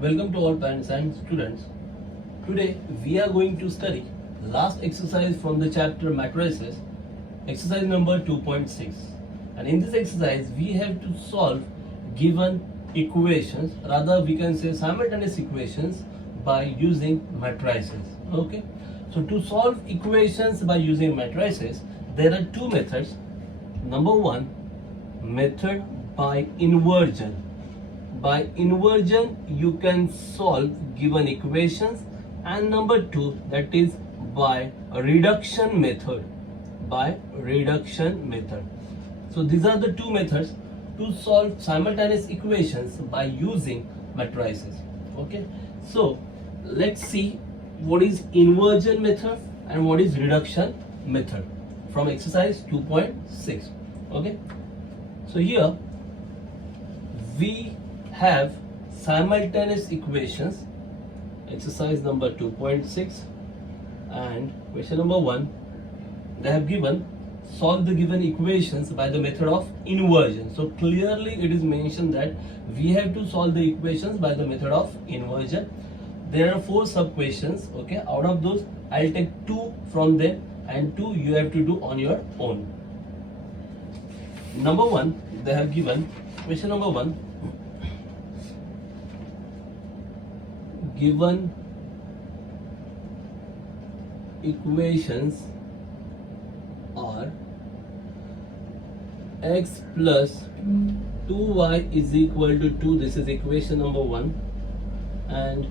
Welcome to all parents and students. Today we are going to study last exercise from the chapter matrices, exercise number 2.6. And in this exercise we have to solve given equations, rather we can say simultaneous equations by using matrices. Okay. So to solve equations by using matrices, there are two methods. Number one, method by inversion. By inversion you can solve given equations, and number two, that is by reduction method. By reduction method. So these are the two methods to solve simultaneous equations by using matrices. Okay, so let's see what is inversion method and what is reduction method from exercise 2.6. Okay, so here we have simultaneous equations, exercise number 2.6, and question number 1, they have given solve the given equations by the method of inversion. So clearly it is mentioned that we have to solve the equations by the method of inversion. There are 4 sub questions. Okay, out of those I'll take 2 from them and 2 you have to do on your own. Number 1, they have given question number 1, given equations are x plus 2y is equal to 2, this is equation number 1, and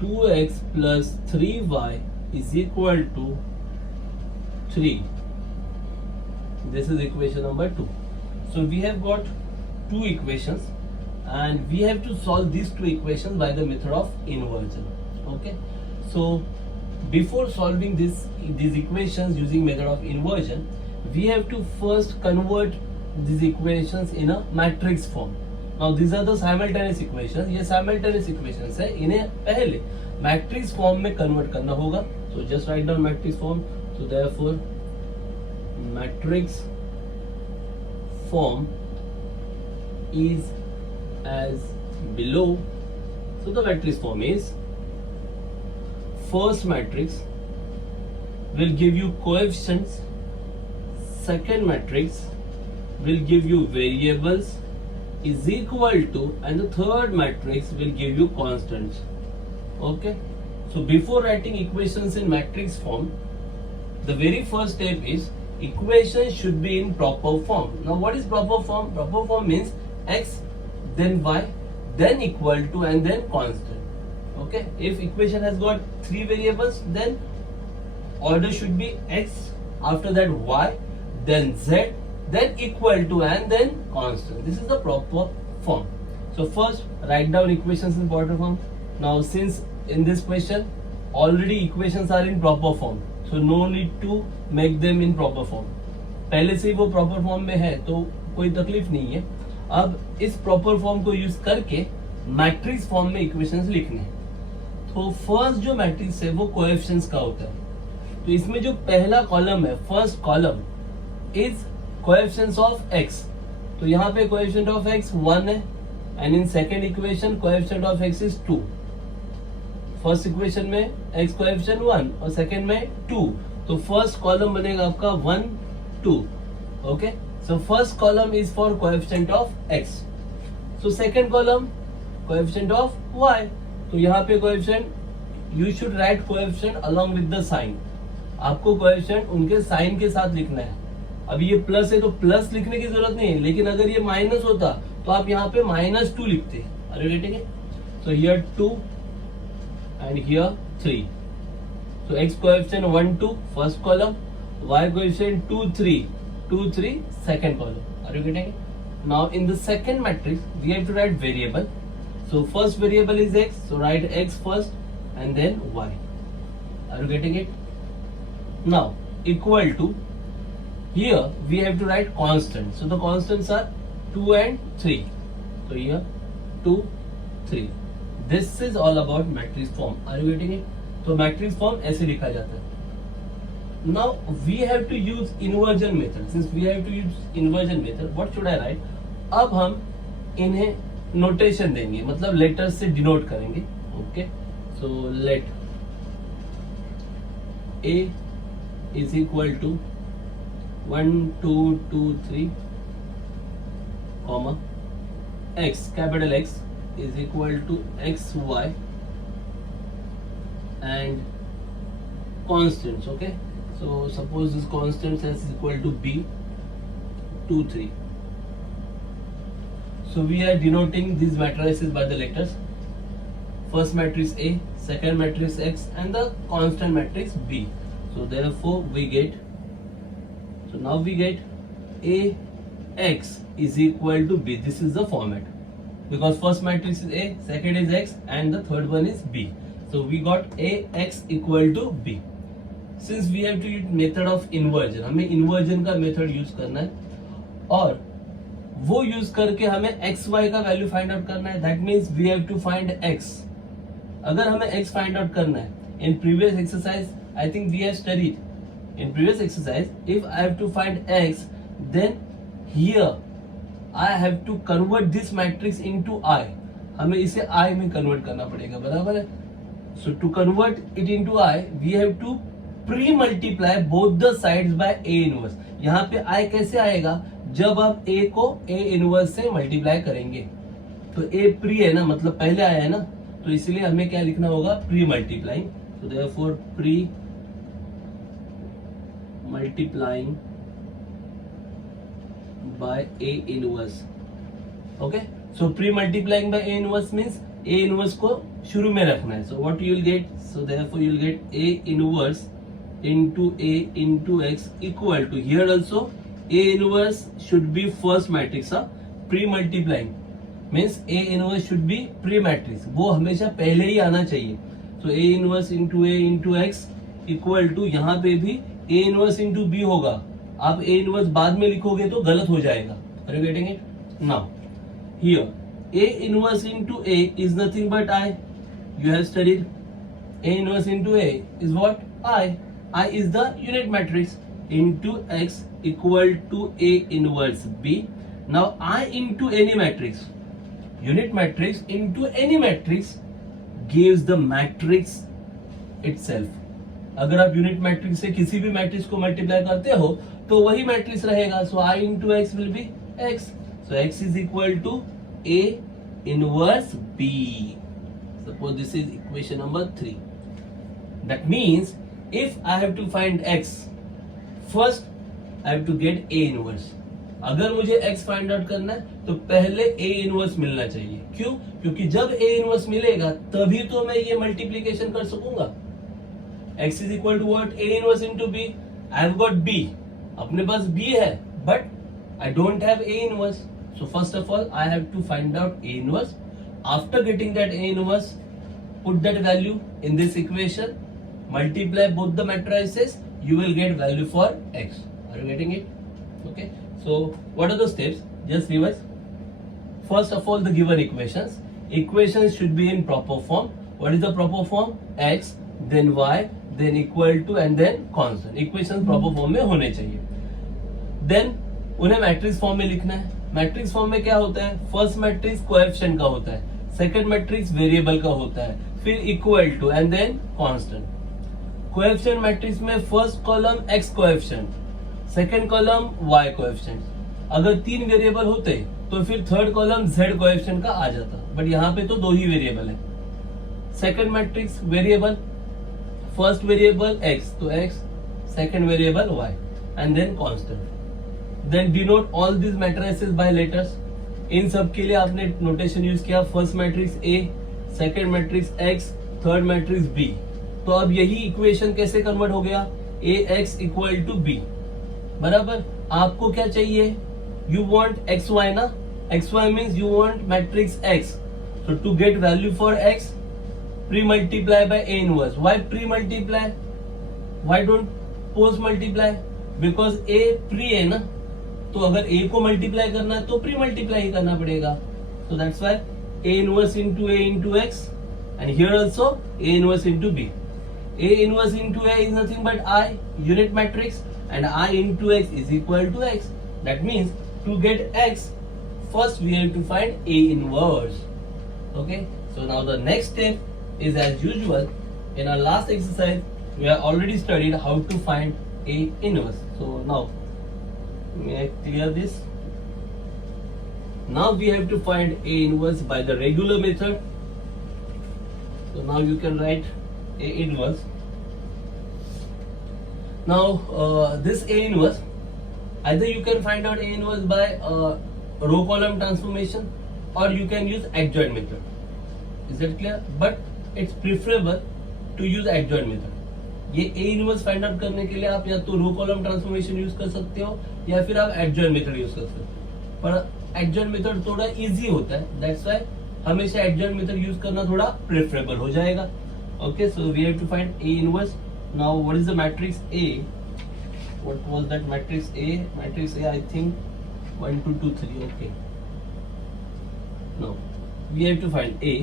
2x plus 3y is equal to 3, this is equation number 2. So we have got 2 equations and we have to solve these 2 equations by the method of inversion. Okay, so before solving these equations using method of inversion, we have to first convert these equations in a matrix form. Now these are the simultaneous equations. ये simultaneous equations है, इन्हें पहले matrix form में convert करना होगा. So just write down matrix form. So therefore matrix form is as below. So the matrix form is, first matrix will give you coefficients, second matrix will give you variables is equal to, and the third matrix will give you constants. Okay, so before writing equations in matrix form, the very first step is equation should be in proper form. Now what is proper form? Proper form means x then y then equal to and then constant. Okay, if equation has got 3 variables, then order should be x, after that y, then z, then equal to and then constant. This is the proper form. So first write down equations in proper form. Now since in this question already equations are in proper form, so no need to make them in proper form. पहले से ही वो proper form में है तो कोई तकलीफ नहीं है. अब इस proper form को यूज करके मैट्रिक्स फॉर्म में इक्वेशंस लिखने हैं. तो फर्स्ट जो मैट्रिक्स है वो कोएफिशिएंट्स का होता है. तो इसमें जो पहला कॉलम है, first column is coefficients of x. तो यहाँ पे कोएफिशिएंट ऑफ एक्स 1 है, and in second equation coefficient of x is 2. First equation में एक्स कोएफिशिएंट 1 और सेकेंड में 2. तो फर्स्ट कॉलम बनेगा आपका 1 2. Okay, so first column is for coefficient of x. So second column coefficient of y. तो यहाँ पे coefficient you should write coefficient along with the sign. आपको coefficient उनके साइन के साथ लिखना है. अब ये प्लस है तो प्लस लिखने की जरूरत नहीं है, लेकिन अगर ये माइनस होता तो आप यहाँ पे -2 लिखते. अरे ठीक है. So here 2 and here 3. So x coefficient 1 2 first column, y coefficient 2 3 2 3 second column. Are you getting it? Now in the second matrix we have to write variable. So first variable is x, so write x first and then y. Are you getting it? Now equal to, here we have to write constant. So the constants are 2 and 3. So here 2 3. This is all about matrix form. Are you getting it? तो matrix form ऐसे लिखा जाता है. Now we have to use inversion method. Since we have to use inversion method, what should I write? अब हम इन्हें notation देंगे, मतलब लेटर से डिनोट करेंगे. Okay, so let A is equal to 1 2 2 3 comma x, capital X is equal to xy and constants. Okay, so suppose this constant is equal to b 2 3. So we are denoting these matrices by the letters. First matrix A, second matrix X, and the constant matrix B. So therefore we get, so now we get A X is equal to B. This is the format, because first matrix is A, second is X, and the third one is B. So we got A X equal to B. Since we have to use method of inversion, हमें inversion का method use करना है, और वो use करके हमें x y का value find out करना है. That means we have to find x. अगर हमें एक्स फाइंड आउट करना है, in previous exercise I think we have studied in previous exercise, if I have to find x, then here I have to convert this matrix into I. हमें इसे I में convert करना पड़ेगा, बराबर है. So to convert it into I we have to pre multiply both the sides by A inverse. यहाँ पे आई कैसे आएगा, जब आप a को a इनवर्स से मल्टीप्लाई करेंगे. तो a प्री है ना, मतलब पहले आया है ना, तो इसलिए हमें क्या लिखना होगा, प्री मल्टीप्लाइंग. तो therefore pre multiplying by a inverse. Okay, so pre multiplying by a inverse means a inverse को शुरू में रखना है. So what you will gate, so therefore you will gate a inverse into a into x equal to, here also A inverse should be first matrix. Pre-multiplying means A inverse should be pre-matrix. वो हमेशा पहले ही आना चाहिए. So A inverse into x equal to, यहाँ पे भी A inverse into B होगा. आप A inverse बाद में लिखोगे तो गलत हो जाएगा. Are you getting it? Now here A inverse into A is nothing but I. You have studied A inverse into A is what? I. I is the unit matrix. Into x equal to A inverse B. Now I into any matrix, unit matrix into any matrix gives the matrix itself. अगर आप unit matrix से किसी भी matrix को multiply करते हो तो वही मैट्रिक्स रहेगा. सो I into x will be x. So x is equal to A inverse B. Suppose this is equation number 3. That means if I have to find x, first I have to get A inverse. अगर मुझे x find out करना है तो पहले a inverse मिलना चाहिए. क्यों? क्योंकि जब a इनवर्स मिलेगा तभी तो मैं ये मल्टीप्लीकेशन कर सकूंगा. x is equal to what, a inverse into b. I have got b, अपने पास b है, but I don't have a inverse. So first of all I have to find out a inverse. After getting that a inverse, put that value in this equation, multiply both the matrices, you will get value for x. Are you getting it? Okay, so what are the steps? Just revise. First of all, the given equations should be in proper form. What is the proper form? X, then y, then equal to, and then constant. Equations proper form में होने चाहिए. Then उन्हें matrix form में लिखना है. Matrix form में क्या होता है, फर्स्ट मैट्रिक्स कोएफिशिएंट का होता है, सेकंड मैट्रिक्स वेरिएबल का होता है, फिर equal to and then constant. Coefficient matrix में first column x coefficient, second column y coefficient. अगर 3 वेरिएबल होते तो फिर थर्ड कॉलम z कोएफिशिएंट का आ जाता, बट यहाँ पे तो 2 ही वेरिएबल है. Second matrix variable, first variable x तो x, second variable y, and then constant. Then denote all this matrices by letters. इन सब के लिए आपने नोटेशन यूज किया, first matrix A, second matrix x, third matrix B. तो अब यही इक्वेशन कैसे कन्वर्ट हो गया, ax इक्वल टू b. बराबर, आपको क्या चाहिए, यू वांट xy ना, xy means you want matrix x. So to get value for x, pre multiply by a inverse. Why pre multiply, why don't post multiply? Because a pre है ना, तो अगर a को multiply करना है तो pre multiply ही करना पड़ेगा. So that's why a inverse into a into x, and here also a inverse into b. A inverse into A is nothing but I, unit matrix, and I into X is equal to X. That means to get X, first we have to find A inverse. Okay, so now the next step is as usual. In our last exercise, we have already studied how to find A inverse. So now, may I clear this? Now we have to find A inverse by the regular method. So now you can write A inverse. Now this A inverse, either you can find out A inverse by row column transformation, or you can use adjoint method. Is that clear? But it's preferable to use adjoint method. ये A inverse find out करने के लिए आप या तो row column transformation use कर सकते हो या फिर आप एडजॉइंट मेथड यूज कर सकते हो, पर एडजॉइंट मेथड थोड़ा इजी होता है, दैट्स व्हाई हमेशा एडजॉइंट मेथड यूज करना थोड़ा प्रेफरेबल हो जाएगा. Okay, so we have to find A inverse. Now what is the matrix A? What was that matrix A? Matrix A, I think 1 2 2 3. Okay, now we have to find A.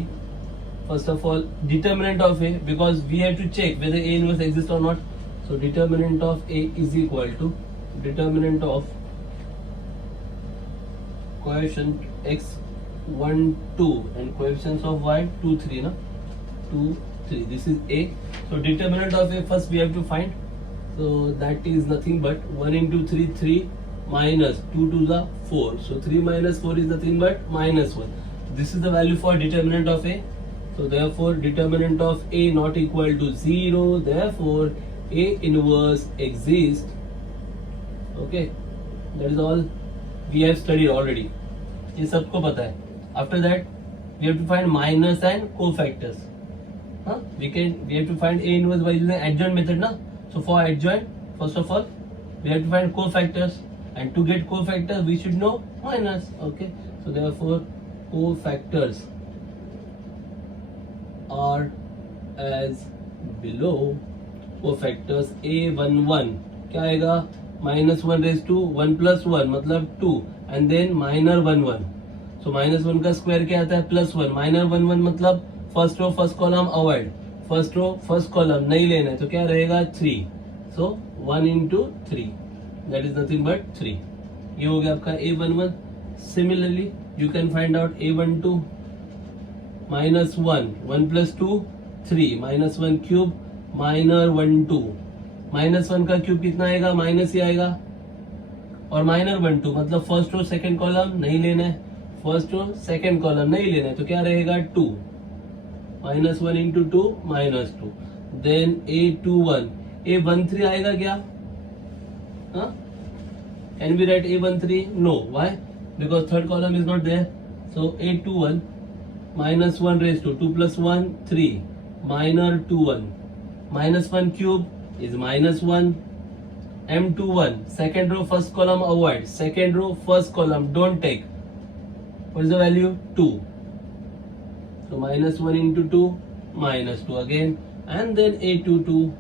First of all, determinant of A, because we have to check whether A inverse exists or not. So determinant of A is equal to determinant of coefficient x 1 2 and coefficients of y 2 3 na 2 3. This is A. So determinant of A first we have to find. So that is nothing but 1 into 3 3 minus 2 to the 4. So 3 minus 4 is nothing but minus 1. This is the value for determinant of A. So therefore determinant of A not equal to 0, therefore A inverse exists. Okay, that is all we have studied already. ये सबको पता है. After that we have to find minus and cofactors. We have to find A inverse by using adjoint method na. So for adjoint, first of all we have to find cofactors, and to get cofactors we should know minus. Okay, so therefore cofactors are as below. cofactors A11 क्या आएगा? -1 raised to 1 plus 1 मतलब 2, and then minor 1 1. So -1 का square क्या आता है? +1. minor 1 1 मतलब first row first column avoid, first row first column नहीं लेना है, तो क्या रहेगा? 3. So 1 into 3, that is nothing but 3. ये हो गया आपका A11. Similarly you can find out A12. -1 1 plus 2 3 -1 cube minor 1 2. -1 का क्यूब कितना आएगा? माइनस ही आएगा. और minor 1 2 मतलब फर्स्ट रो सेकंड कॉलम नहीं लेना है, फर्स्ट रो सेकंड कॉलम नहीं लेना है, तो क्या रहेगा? 2. -1 into 2 -2. Then A21. A13 आएगा क्या? Can we write A13? No. Why? Because third column is not there. So A21 -1 raised to 2 plus 1 3 minor 21. -1 cube is -1. M21 second row first column avoid, second row first column don't take. What is the value? 2. So -1 into 2 -2 again, and then A22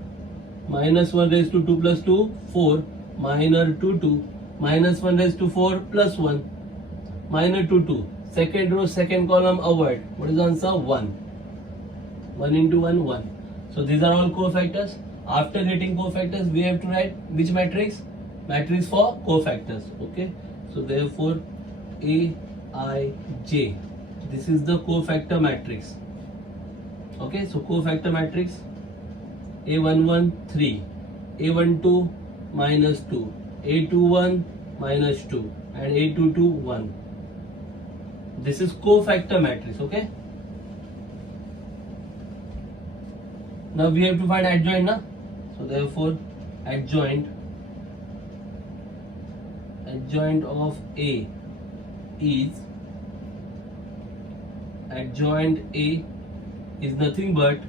-1 raised to 2 plus 2 4 minor 2 2 -1 raised to 4 plus 1 minor 2 2. Second row second column avoid. What is the answer? 1. 1 into 1 1. So these are all cofactors. After getting cofactors we have to write which matrix? Matrix for cofactors. Okay, so therefore Aij, this is the cofactor matrix. Okay, so cofactor matrix A11 3, A12 -2, A21 -2 and A22 1. This is cofactor matrix. Okay, now we have to find adjoint na. So therefore adjoint of A is nothing but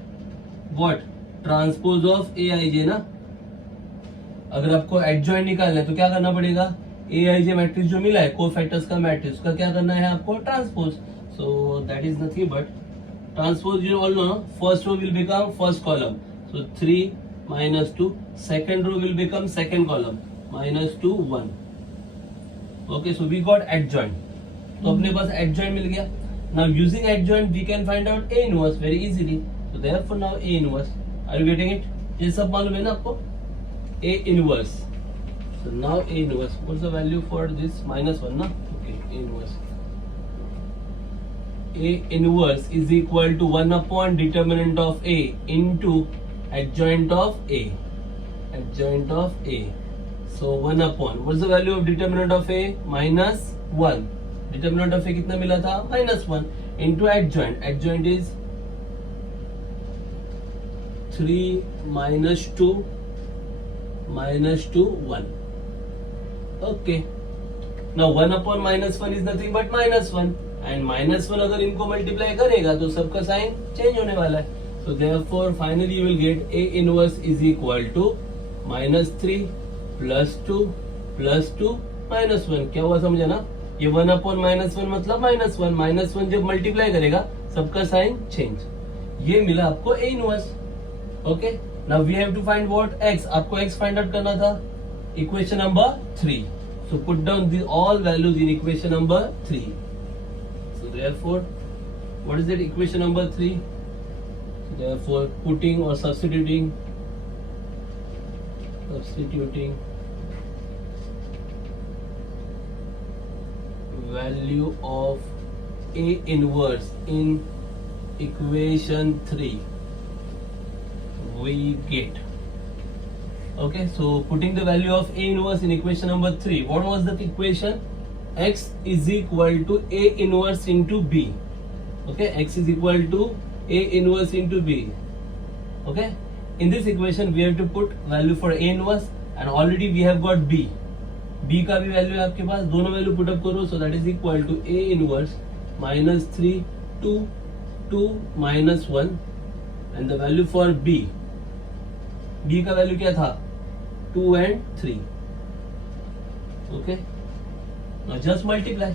what? Transpose of Aij ना. अगर आपको adjoint निकालना है तो क्या करना पड़ेगा? Aij matrix जो मिला है कोफैक्टर्स का मैट्रिक्स का क्या करना है आपको? Transpose. So that is nothing but transpose. You all know first row will become first column, so 3 -2. Second row will become second column -2 1. Okay, so we got adjoint. तो अपने पास एडजॉइंट मिल गया. Now using adjoint we can find out A inverse very easily. So therefore now A inverse, are you getting it? ये सब मालूम है ना आपको? A inverse. So now A inverse. What's the value for this? -1 na? Okay, A inverse. A inverse is equal to 1 upon determinant of A into adjoint of A. Adjoint of A. So 1 upon, what's the value of determinant of A? Minus 1. Determinant of A कितना मिला था? Minus 1 into adjoint. Adjoint is 3 minus 2 1. Okay. Now 1 upon minus 1 is nothing but minus 1. And minus 1 अगर इनको multiply करेगा तो सबका sign change होने वाला है. So therefore finally you will get A inverse is equal to minus 3 plus 2 plus 2 minus 1. क्या हुआ समझे ना? ये 1 upon minus 1 मतलब minus 1. Minus 1 जब मल्टीप्लाई करेगा सबका साइन चेंज. ये मिला आपको A inverse. Okay. Now we have to find what? X. आपको X find out करना था. Equation number 3. So put down all values in equation number 3. So therefore, what is that equation number 3? So therefore, putting or substituting value of A inverse in equation 3, we get. Okay, so putting the value of A inverse in equation number 3. What was that equation? X is equal to A inverse into B. Okay, X is equal to A inverse into B. Okay, in this equation we have to put value for A inverse and already we have got B. B का भी value है आपके पास, दोनों value put up करो. So that is equal to A inverse minus 3 2 minus 1 and the value for B. B का value क्या था? 2 and 3. Okay. Now just multiply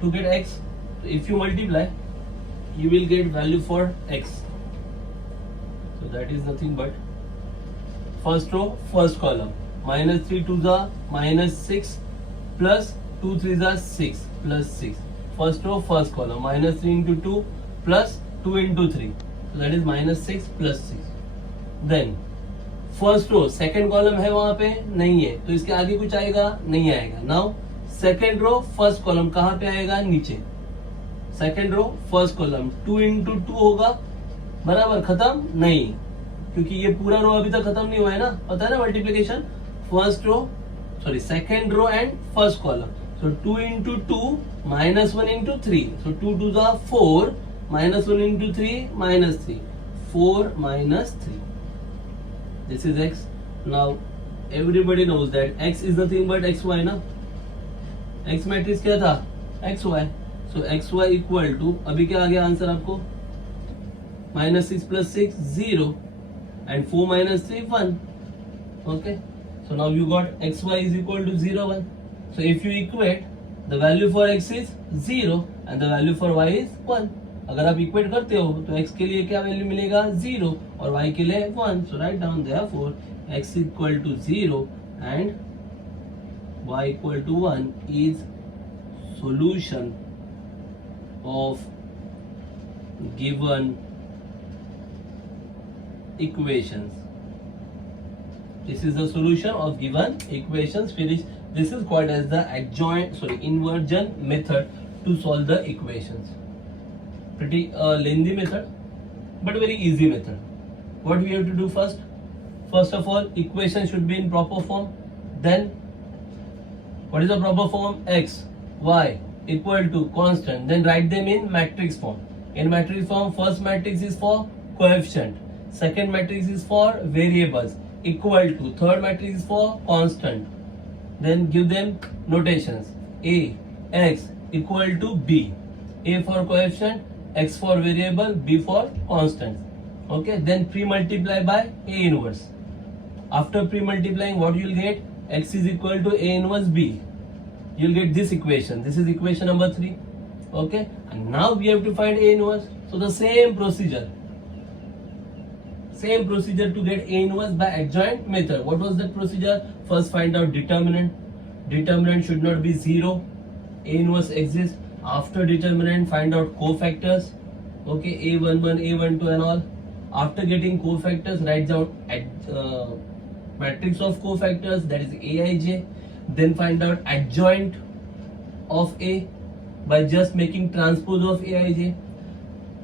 to get X. So if you multiply, you will get value for X. So that is nothing but first row, first column. Minus 3 2s are minus 6 plus 2 3s are 6 plus 6. First row, first column. Minus 3 into 2 plus 2 into 3. So that is minus 6 plus 6. Then first row second column है वहां पे नहीं है तो इसके आगे कुछ आएगा नहीं आएगा. Now second row first column कहां पे आएगा? नीचे. Second row first column 2 into 2 होगा बराबर. खत्म नहीं क्योंकि ये पूरा रो अभी तक खत्म नहीं हुआ है ना. पता है ना multiplication. First row sorry second row and first column. So 2 into 2 minus 1 into 3. So 2 2s are 4 minus 1 into 3 minus 3. 4 minus 3. This is X. Now everybody knows that X is nothing but XY ना. X matrix क्या था? XY. So XY equal to अभी क्या आ गया answer आपको? minus 6 plus 6 0 and 4 minus 3 1. Okay. So now you got XY is equal to 0 1. So if you equate, the value for X is 0 and the value for Y is 1. अगर आप equate करते हो तो x के लिए क्या value मिलेगा? 0 और y के लिए 1. So write down therefore x equal to 0 and y equal to 1 is solution of given equations. This is the solution of given equations. This is called as the inversion method to solve the equations. Pretty lengthy method but very easy method. What we have to do first? First of all, equation should be in proper form. Then what is the proper form? X, Y equal to constant. Then write them in matrix form. In matrix form, first matrix is for coefficient, second matrix is for variables, equal to, third matrix is for constant. Then give them notations. A, X equal to B. A for coefficient, X for variable, B for constant. Okay, then pre-multiply by A inverse. After pre-multiplying, what you will get? X is equal to A inverse B. You will get this equation. This is equation number 3. Okay, and now we have to find A inverse. So the same procedure to get A inverse by adjoint method. What was that procedure? First find out determinant. Determinant should not be 0. A inverse exists. After determinant, find out cofactors. Okay, A11, A12 and all. After getting cofactors, write down matrix of cofactors, that is Aij. Then find out adjoint of A. by just making transpose of aij.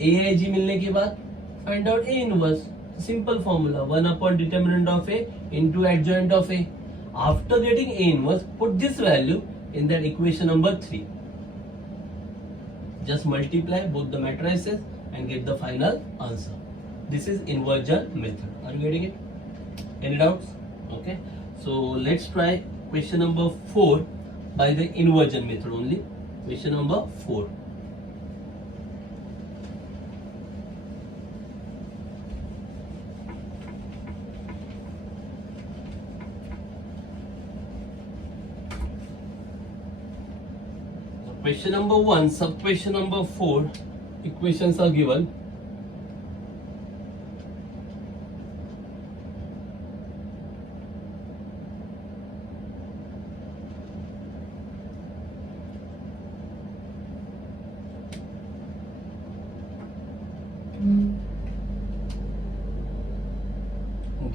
aij मिलने के बाद find out a inverse. Simple formula, 1 upon determinant of a into adjoint of a. After getting a inverse, put this value in that equation number 3. Just multiply both the matrices and get the final answer. This is inversion method. Are you getting it? Any doubts? Okay. So let's try question number 4 by the inversion method only. Question number 4. Question number 1, sub question number 4, equations are given.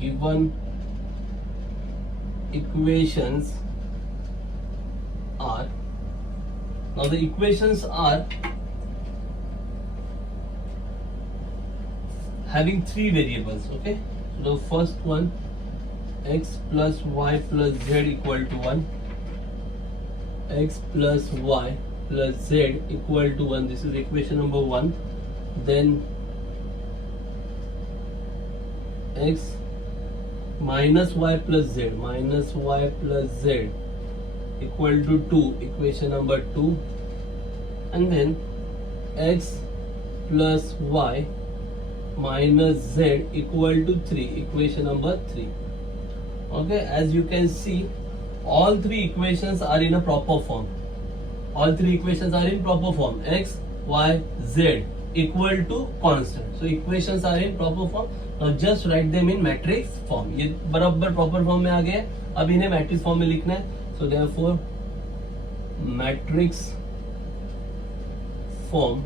Given equations are, now the equations are having 3 variables, okay? So the first one, x plus y plus z equal to 1, x plus y plus z equal to 1, this is equation number 1. Then x minus y plus z equal to 2, equation number 2. And then x plus y minus z equal to 3, equation number 3. Okay, as you can see, all 3 equations are in a proper form. All 3 equations are in proper form. X, y, z equal to constant. So equations are in proper form. Now just write them in matrix form. ये बराबर proper form में आ गए. अब इन्हें matrix form में लिखना है. So therefore matrix form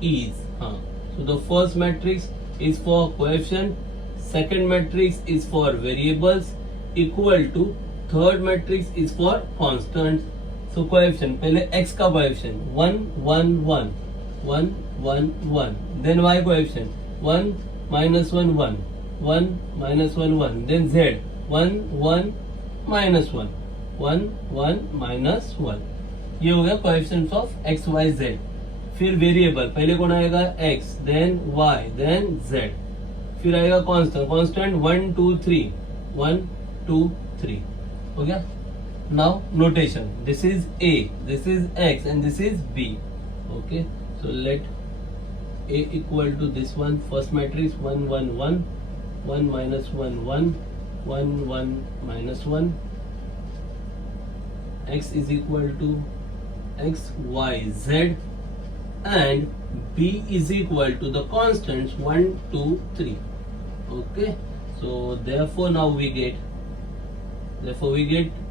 is so the first matrix is for coefficient, second matrix is for variables, equal to third matrix is for constant. So coefficient, पहले x का coefficient 1 1 1 1 1 1, then y coefficient 1 minus 1 1 1 minus 1 1, then z 1 1 minus 1 1 1 minus 1. ये हो गया coefficients of x y z. फिर variable, पहले कौन आएगा x, then y, then z. फिर आएगा कांस्टेंट, कांस्टेंट 1 2 3 1 2 3. हो गया. Now notation, this is a, this is x and this is b. Okay, so let a equal to this one, first matrix 1 1 1 1 minus 1 1 1 1 minus 1, x is equal to x y z, and b is equal to the constants 1 2 3. Okay, so therefore now we get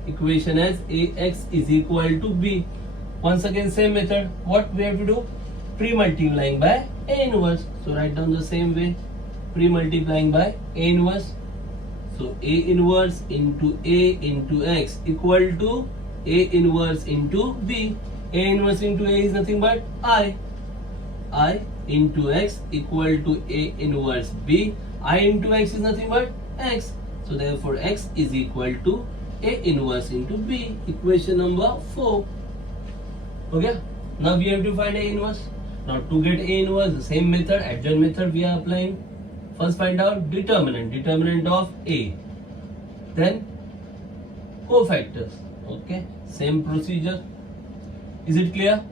equation as ax is equal to b. Once again same method. What we have to do? Pre-multiplying by a inverse. So write down the same way, pre-multiplying by a inverse. So a inverse into a into x equal to a inverse into b. A inverse into a is nothing but I into x equal to a inverse b. I into x is nothing but x. So therefore x is equal to a inverse into b. Equation number 4. Okay. Now we have to find a inverse. Now to get a inverse, the same method, adjoint method we are applying. First find out determinant of a. Then cofactors. Okay. Same procedure. Is it clear?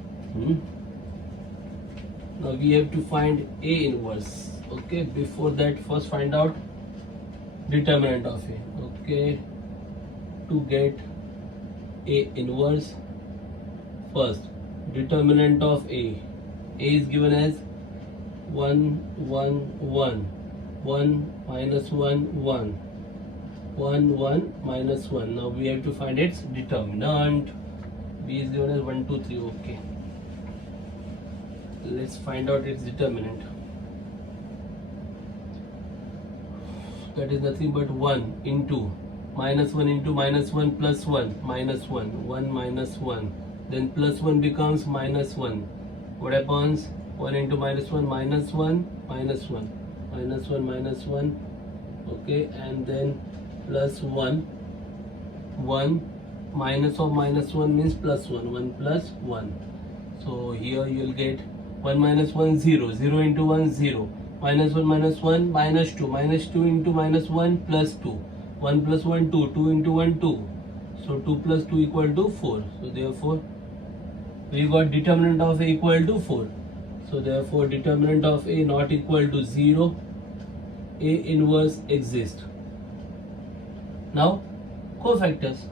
Now we have to find a inverse. Okay. Before that, first find out determinant of a. Okay. To get a inverse, first determinant of a is given as 1 1 1 1 minus 1 1 1 1 minus 1. Now we have to find its determinant. B is given as 1 2 3. Okay, let's find out its determinant. That is nothing but 1 into minus 1 into minus 1 plus 1 minus 1 1 minus 1 then plus 1 becomes minus 1. What happens? 1 into minus 1, minus 1, minus 1, minus 1, minus 1. Okay, and then plus 1, 1, minus of minus 1 means plus 1, 1 plus 1. So here you will get 1 minus 1, 0, 0 into 1, 0, minus 1 minus 1, minus 2, minus 2 into minus 1, plus 2, 1 plus 1, 2, 2 into 1, 2. So 2 plus 2 equal to 4. So therefore we got determinant of A equal to 4. So therefore determinant of A not equal to 0. A inverse exists. Now cofactors.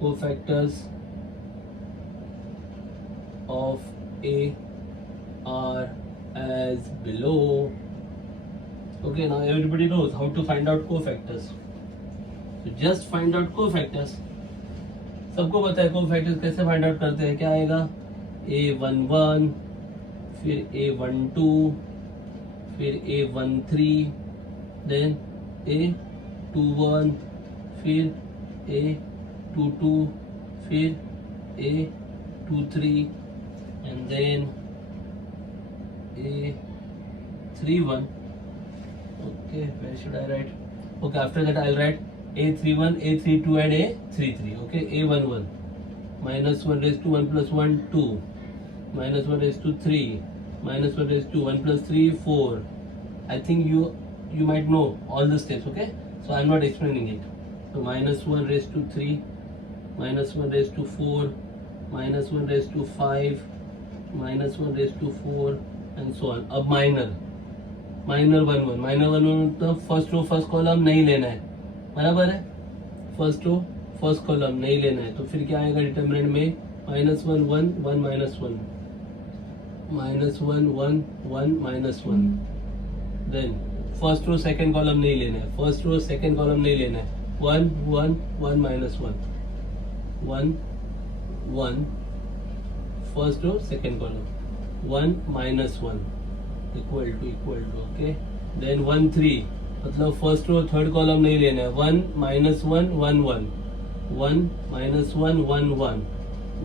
Cofactors of A are as below. Okay, now everybody knows how to find out cofactors. So just find out cofactors. सबको पता है cofactors कैसे find out करते हैं. क्या आएगा? A11, फिर A12, फिर A13, देन A21, फिर A22, फिर A23, and then A31. Okay, where should I write? Okay, after that I'll write A31, A32 and A33. Okay, A11, minus 1 raised to 1 plus 1, 2, minus 1 raised to 3, minus 1 raised to 1 plus 3, 4. I think you might know all the steps, okay? So I'm not explaining it. So minus 1 raised to 3, minus 1 raised to 4, minus 1 raised to 5, minus 1 raised to 4, and so on. अब minor 1 मतलब first row first column नहीं लेना है, बराबर है. First row first column नहीं लेना है, तो फिर क्या आएगा डिटरमिनेंट में? -1 1 1 -1, -1 1 1 -1. Then first row second column नहीं लेना है, फर्स्ट रो सेकंड कॉलम नहीं लेना है. 1 1 1 -1, 1 1 first row second column, 1 -1 equal to. Okay, then 1 3 मतलब फर्स्ट रो थर्ड कॉलम नहीं लेना है. 1 -1 1 1, 1 -1 1 1.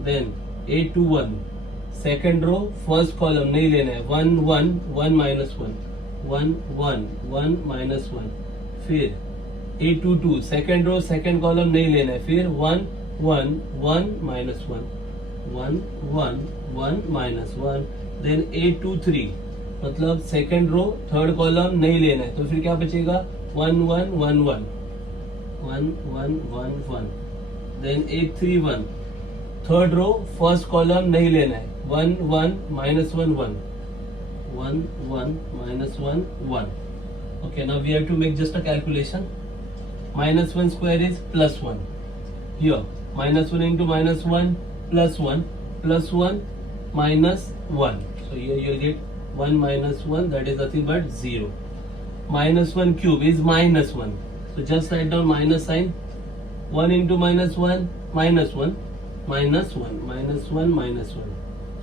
Then A21 second row first column नहीं लेना है. 1 1 1 -1, 1 1 1 -1. फिर A22 second row second column नहीं लेना है. फिर 1 1 1 -1, 1 1 1 -1. देन A23 मतलब सेकंड रो थर्ड कॉलम नहीं लेना है, तो फिर क्या बचेगा? 1 1 1 1, 1 1 1 1. Then A31 third row first column नहीं लेना है. 1 1 -1 1, 1 1 -1 1. Okay, now we have to make just a calculation. -1 square is +1. Here -1 into -1 +1 +1 -1. So here you will get 1 -1, that is nothing but 0. -1 cube is -1. So just write down minus sign. 1 into -1 -1, -1 -1 -1.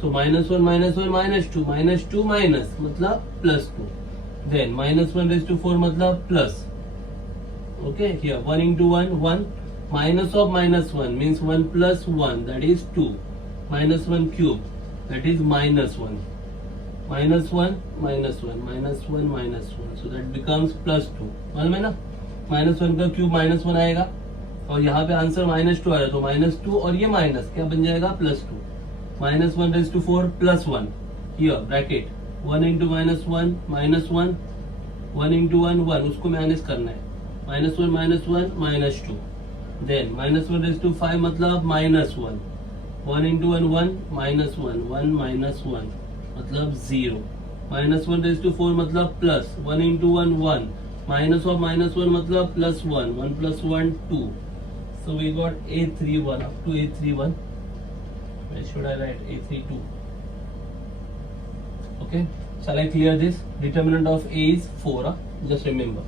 So -1 -1 -2, -2 minus मतलब +2. Then -1 raised to 4 मतलब plus. Okay, here 1 into 1 1, minus of -1 means 1 plus 1, that is 2. -1 cube, that is -1. -1 -1 -1 -1, so that becomes +2. मालूम है ना? -1 का cube -1 आएगा, और यहाँ पे आंसर -2 आ रहा है, तो -2 और ये माइनस क्या बन जाएगा? +2. -1 raised to 4 +1. Here bracket 1 into -1 -1, 1 into 1 1, उसको माइनस करना है. -1 -1 -2. Then -1 raised to 5 मतलब -1. 1 into 1 1 -1, 1 -1 मतलब 0. -1 raised to 4 मतलब प्लस. 1 into 1 1, minus of -1 मतलब +1, 1 plus 1 2. So we got A31 up to A31. Where should I write? A32. Okay, shall I clear this? Determinant of A is 4. Just remember,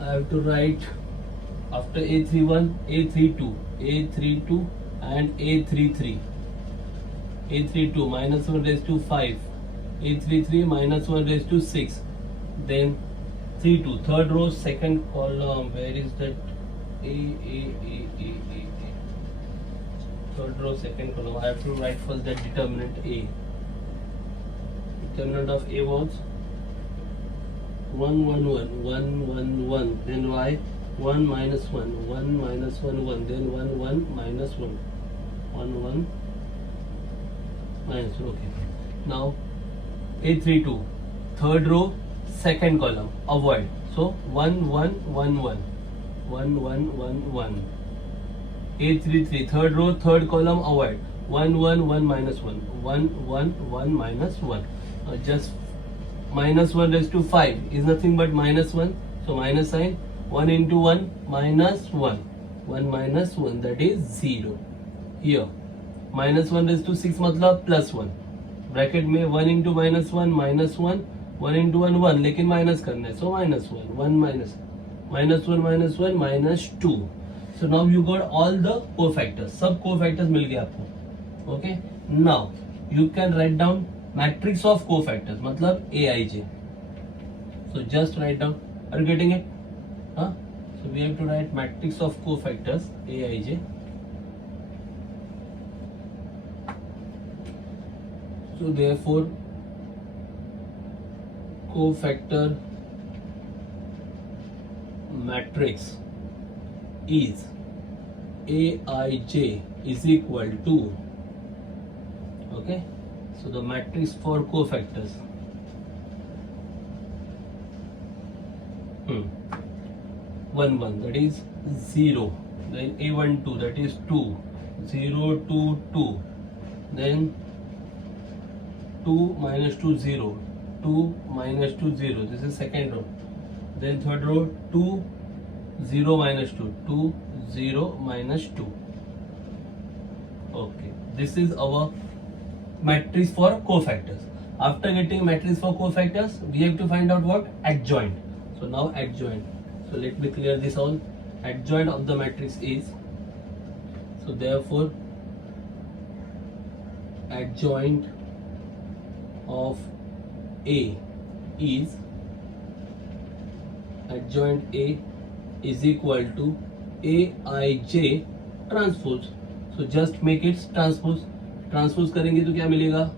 I have to write after A31 A32, A32 and A33. A32 -1 raised to 5, A33 -1 raised to 6, then 32 third row second column. Where is that? A third row, second column. I have to write first that determinant A. Determinant of A was 1 1 1 1 1 1. Then y 1 minus 1 1 minus 1 1. Then 1 1 minus 1 1 1 minus 1. Okay. Now A32, third row, second column. Avoid. So 1 1 1 1 1 1 1 1. A33, third row, third column, avoid. 1 1 1 minus 1 1 1 1 minus 1. Just minus 1 raised to 5 is nothing but minus 1. So minus sign. 1 into 1 minus 1. 1 minus 1, that is 0. Here minus 1 raised to 6 मतलब plus 1. Bracket में 1 into minus 1 minus 1. 1 into 1 1, लेकिन minus करना है. So minus 1 1 minus 1 minus 1 minus 2. So now you got all the cofactors. सब cofactors मिल गए आपको. Okay. Now you can write down matrix of cofactors. मतलब Aij. So just write down. Are you getting it? Huh? So we have to write matrix of cofactors Aij. So therefore cofactor matrix is Aij is equal to, okay, so the matrix for cofactors 1 1, that is 0, then A12, that is 2 0 2 2, then 2 minus 2 0 2 minus 2 0, this is second row. Then third row 2 0 minus 2 2 0 minus 2. Okay, this is our matrix for cofactors. After getting matrix for cofactors, we have to find out what? Adjoint. So now adjoint. So let me clear this all. Adjoint of the matrix is, so therefore adjoint of A is, adjoint A is equal to Aij transpose. So just make it transpose. Transpose करेंगे तो क्या मिलेगा?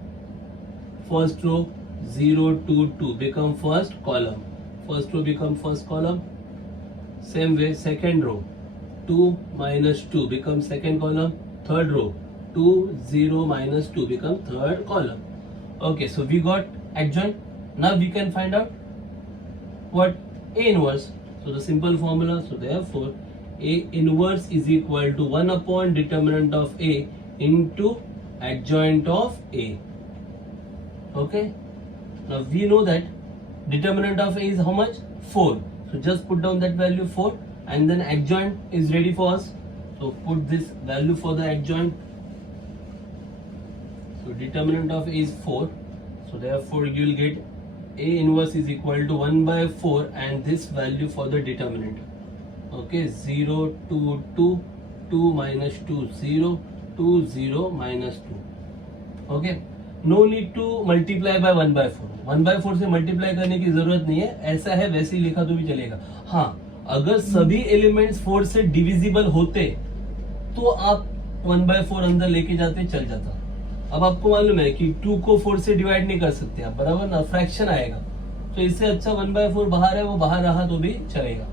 First row 0 2 2 become first column. First row become first column. Same way second row 2 minus 2 become second column. Third row 2 0 minus 2 become third column. Okay, so we got adjoint. Now we can find out what A inverse. So the simple formula, so therefore A inverse is equal to 1 upon determinant of A into adjoint of A. Okay. Now we know that determinant of A is how much? 4. So just put down that value 4 and then adjoint is ready for us. So put this value for the adjoint. So determinant of A is 4. So therefore you will get A inverse is equal to 1 by 4 and this value for the determinant. Okay, 0 2 2 2 minus 2 0 2 0 minus 2. Okay, no need to multiply by 1 by 4. 1 by 4 से multiply करने की जरूरत नहीं है, ऐसा है वैसे ही लिखा तो भी चलेगा. हाँ, अगर सभी एलिमेंट्स 4 से डिविजिबल होते तो आप 1 by 4 अंदर लेके जाते, चल जाता. अब आपको मालूम है कि 2 को 4 से डिवाइड नहीं कर सकते आप, बराबर ना, फ्रैक्शन आएगा. तो इससे अच्छा 1 by 4 बाहर है, वो बाहर रहा तो भी चलेगा.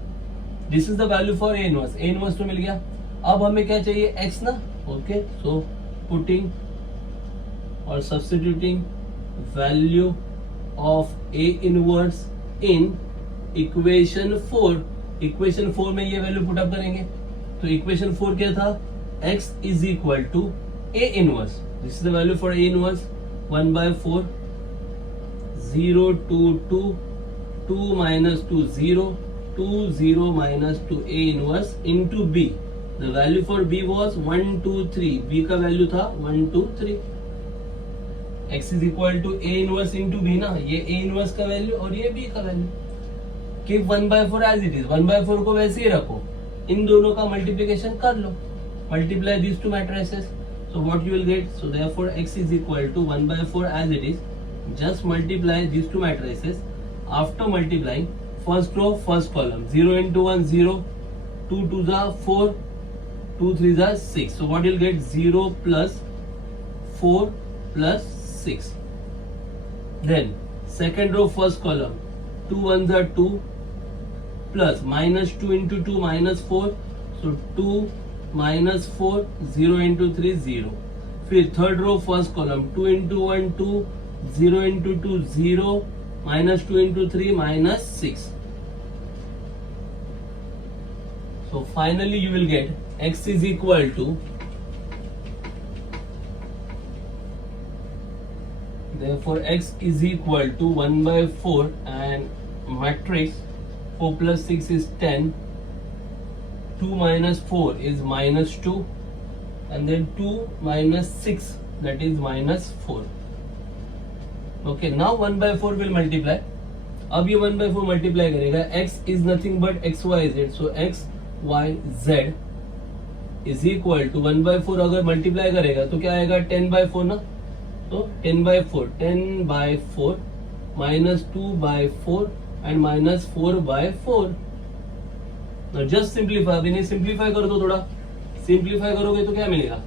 This is the value for A inverse. A inverse तो मिल गया. अब हमें क्या चाहिए? एक्स ना. ओके, सो पुटिंग और substituting value of A inverse in equation 4. Equation 4 में ये वैल्यू पुट अप करेंगे. तो इक्वेशन 4 क्या था? x is equal to A inverse. This is the value for A inverse 1 by 4 0 2 2 2 minus 2 0 2 0 minus 2 A inverse into B. The value for B was 1 2 3. B का value था 1 2 3. X is equal to A inverse into B ना. ये A inverse का value और ये B का value. Keep 1 by 4 as it is. 1 by 4 को वैसे ही रखो. इन दोनों का मल्टीप्लिकेशन कर लो. Multiply these two matrices. So what you will get? So therefore x is equal to 1 by 4 as it is. Just multiply these two matrices. After multiplying, first row, first column. 0 into 1, 0. 2 to the 4. 2 3s are 6. So what you'll get 0 plus 4 plus 6. Then second row first column 2 1s are 2 plus minus 2 into 2 minus 4. So 2 minus 4 0 into 3 0. फिर third row first column 2 into 1 2 0 into 2 0 minus 2 into 3 minus 6. So finally you will get x is equal to, therefore x is equal to 1 by 4 and matrix 4 plus 6 is 10, 2 minus 4 is minus 2 and then 2 minus 6 that is minus 4. Okay, now 1 by 4 will multiply. अब ये 1 by 4 multiply करेगा. x is nothing but x y z. So x y z is equal to 1 by 4 अगर multiply करेगा तो क्या आएगा 10 by 4 ना. तो 10 by 4 minus 2 by 4 and minus 4 by 4. Now just simplify. अब इन्हें simplify कर दो थोड़ा. Simplify करोगे तो क्या मिलेगा.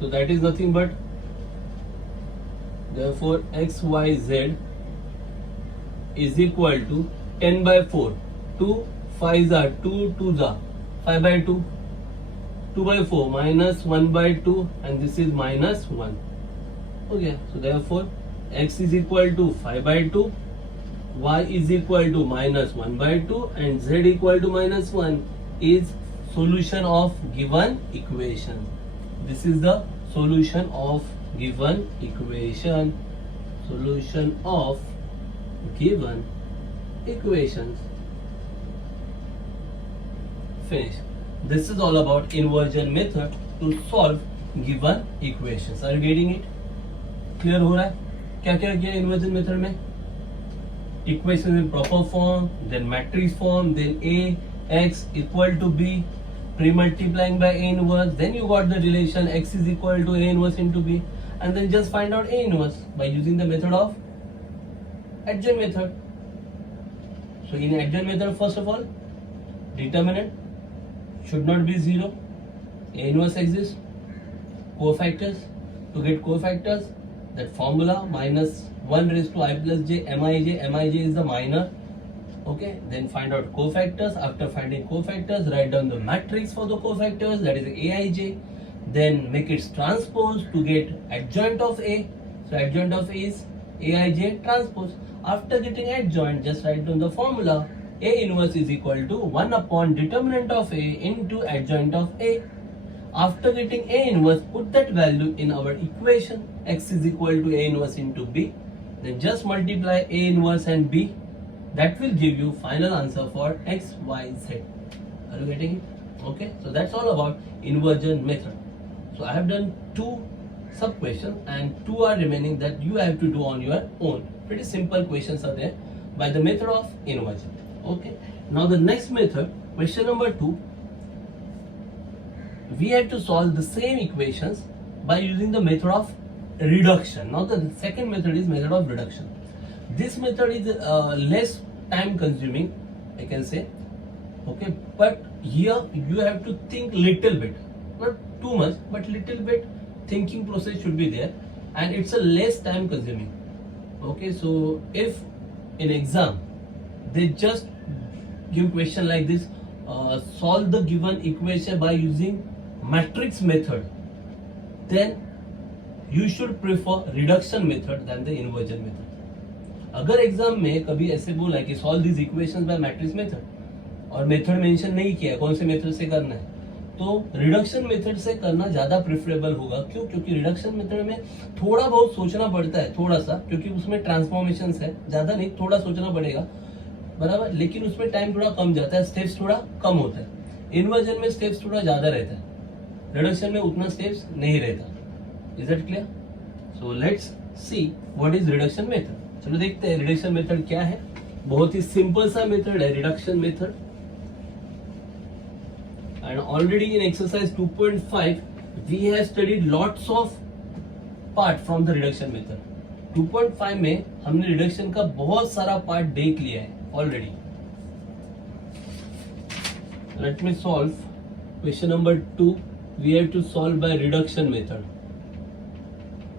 So that is nothing but, therefore x y z is equal to 10 by 4. 2 5s are 2 2s are 5 by 2. 2 by 4 minus 1 by 2 and this is minus 1. Okay, so therefore x is equal to 5 by 2, y is equal to minus 1 by 2 and z equal to minus 1 is solution of given equation. This is the solution of given equation. Solution of given equations. Finish. This is all about inversion method to solve given equations. Are you getting it? Clear हो रहा है? क्या क्या किया inversion method में? Equation in proper form, then matrix form, then A x equal to B, pre-multiplying by A inverse. Then you got the relation x is equal to A inverse into B, and then just find out A inverse by using the method of adjoint method. So in adjoint method, first of all, determinant should not be 0. A inverse exists. Cofactors. To get cofactors, that formula minus 1 raised to I plus j mij. Mij is the minor. Okay. Then find out cofactors. After finding cofactors, write down the matrix for the cofactors. That is Aij. Then make its transpose to get adjoint of A. So adjoint of A is Aij transpose. After getting adjoint, just write down the formula. A inverse is equal to 1 upon determinant of A into adjoint of A. After getting A inverse, put that value in our equation. X is equal to A inverse into B. Then just multiply A inverse and B. That will give you final answer for X, Y, Z. Are you getting it? Okay. So that's all about inversion method. So I have done 2 sub questions and 2 are remaining that you have to do on your own. Pretty simple questions are there by the method of inversion. Okay. Now the next method, question number 2, we have to solve the same equations by using the method of reduction. Now the second method is method of reduction. This method is less time consuming, I can say. Okay, but here you have to think little bit, not too much, but little bit thinking process should be there, and it's a less time consuming. Okay, so if in exam they just give question like this, solve the given equation by using matrix method, then you should prefer reduction method than the inversion method. अगर exam में कभी ऐसे बोला है कि solve this equations bye matrix method और method mention नहीं किया कौन से मेथड से करना है, तो रिडक्शन मेथड से करना ज्यादा प्रेफरेबल होगा. क्यों? क्योंकि रिडक्शन मेथड में थोड़ा बहुत सोचना पड़ता है, थोड़ा सा, क्योंकि उसमें ट्रांसफॉर्मेशन है, ज्यादा नहीं, थोड़ा सोचना पड़ेगा, बराबर, लेकिन उसमें टाइम थोड़ा कम जाता है, स्टेप्स थोड़ा कम होता है. इन्वर्जन में स्टेप्स थोड़ा ज्यादा रहता है, रिडक्शन में उतना स्टेप्स नहीं रहता. Is that clear? So let's see what is reduction method. चलो देखते हैं रिडक्शन मेथड क्या है. बहुत ही सिंपल सा मेथड है reduction method. And already in exercise 2.5 we have studied lots of part from the reduction method. 2.5 में हमने रिडक्शन का बहुत सारा पार्ट देख लिया है already. Let me solve Question number 2, we have to solve by reduction method.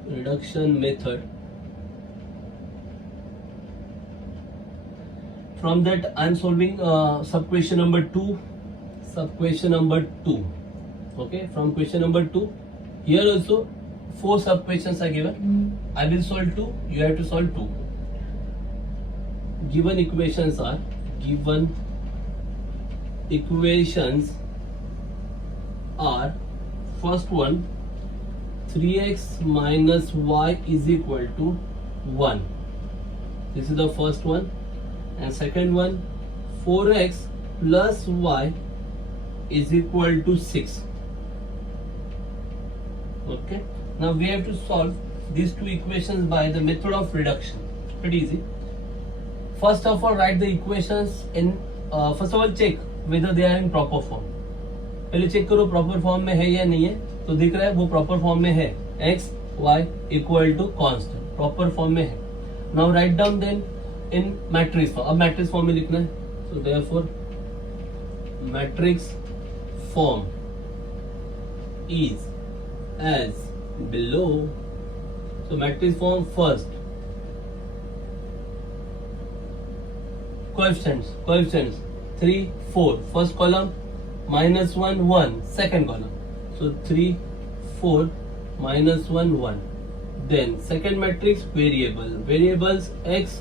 Reduction method. From that, I am solving sub question number 2. Sub question number 2. Okay, from question number 2. Here also 4 sub questions are given. I will solve 2. You have to solve 2. Given equations are first one 3x minus y is equal to 1. This is the first one. And second one 4x plus y is equal to 6. Okay. Now we have to solve these two equations by the method of reduction. Pretty easy. First of all, write the equations in first of all check whether they are in proper form. पहले check करो proper form में है या नहीं है. तो दिख रहा है वो प्रॉपर फॉर्म में है. x y equal to constant proper form में है. Now write down then in matrix form. अब मैट्रिक्स फॉर्म में लिखना है. So therefore matrix form is as below. So matrix form first coefficients 3 4 first column, minus 1 1 second column. So 3 4 minus 1 1. Then second matrix variables x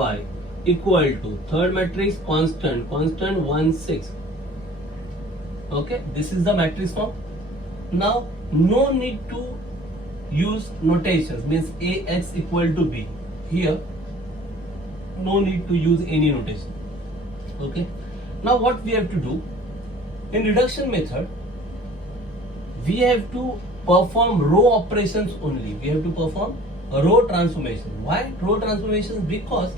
y equal to third matrix constant 1 6. Okay, this is the matrix form. Now no need to use notations, means ax equal to b. Here no need to use any notation. Okay, now what we have to do in reduction method, we have to perform row operations only. We have to perform a row transformation. Why row transformations? Because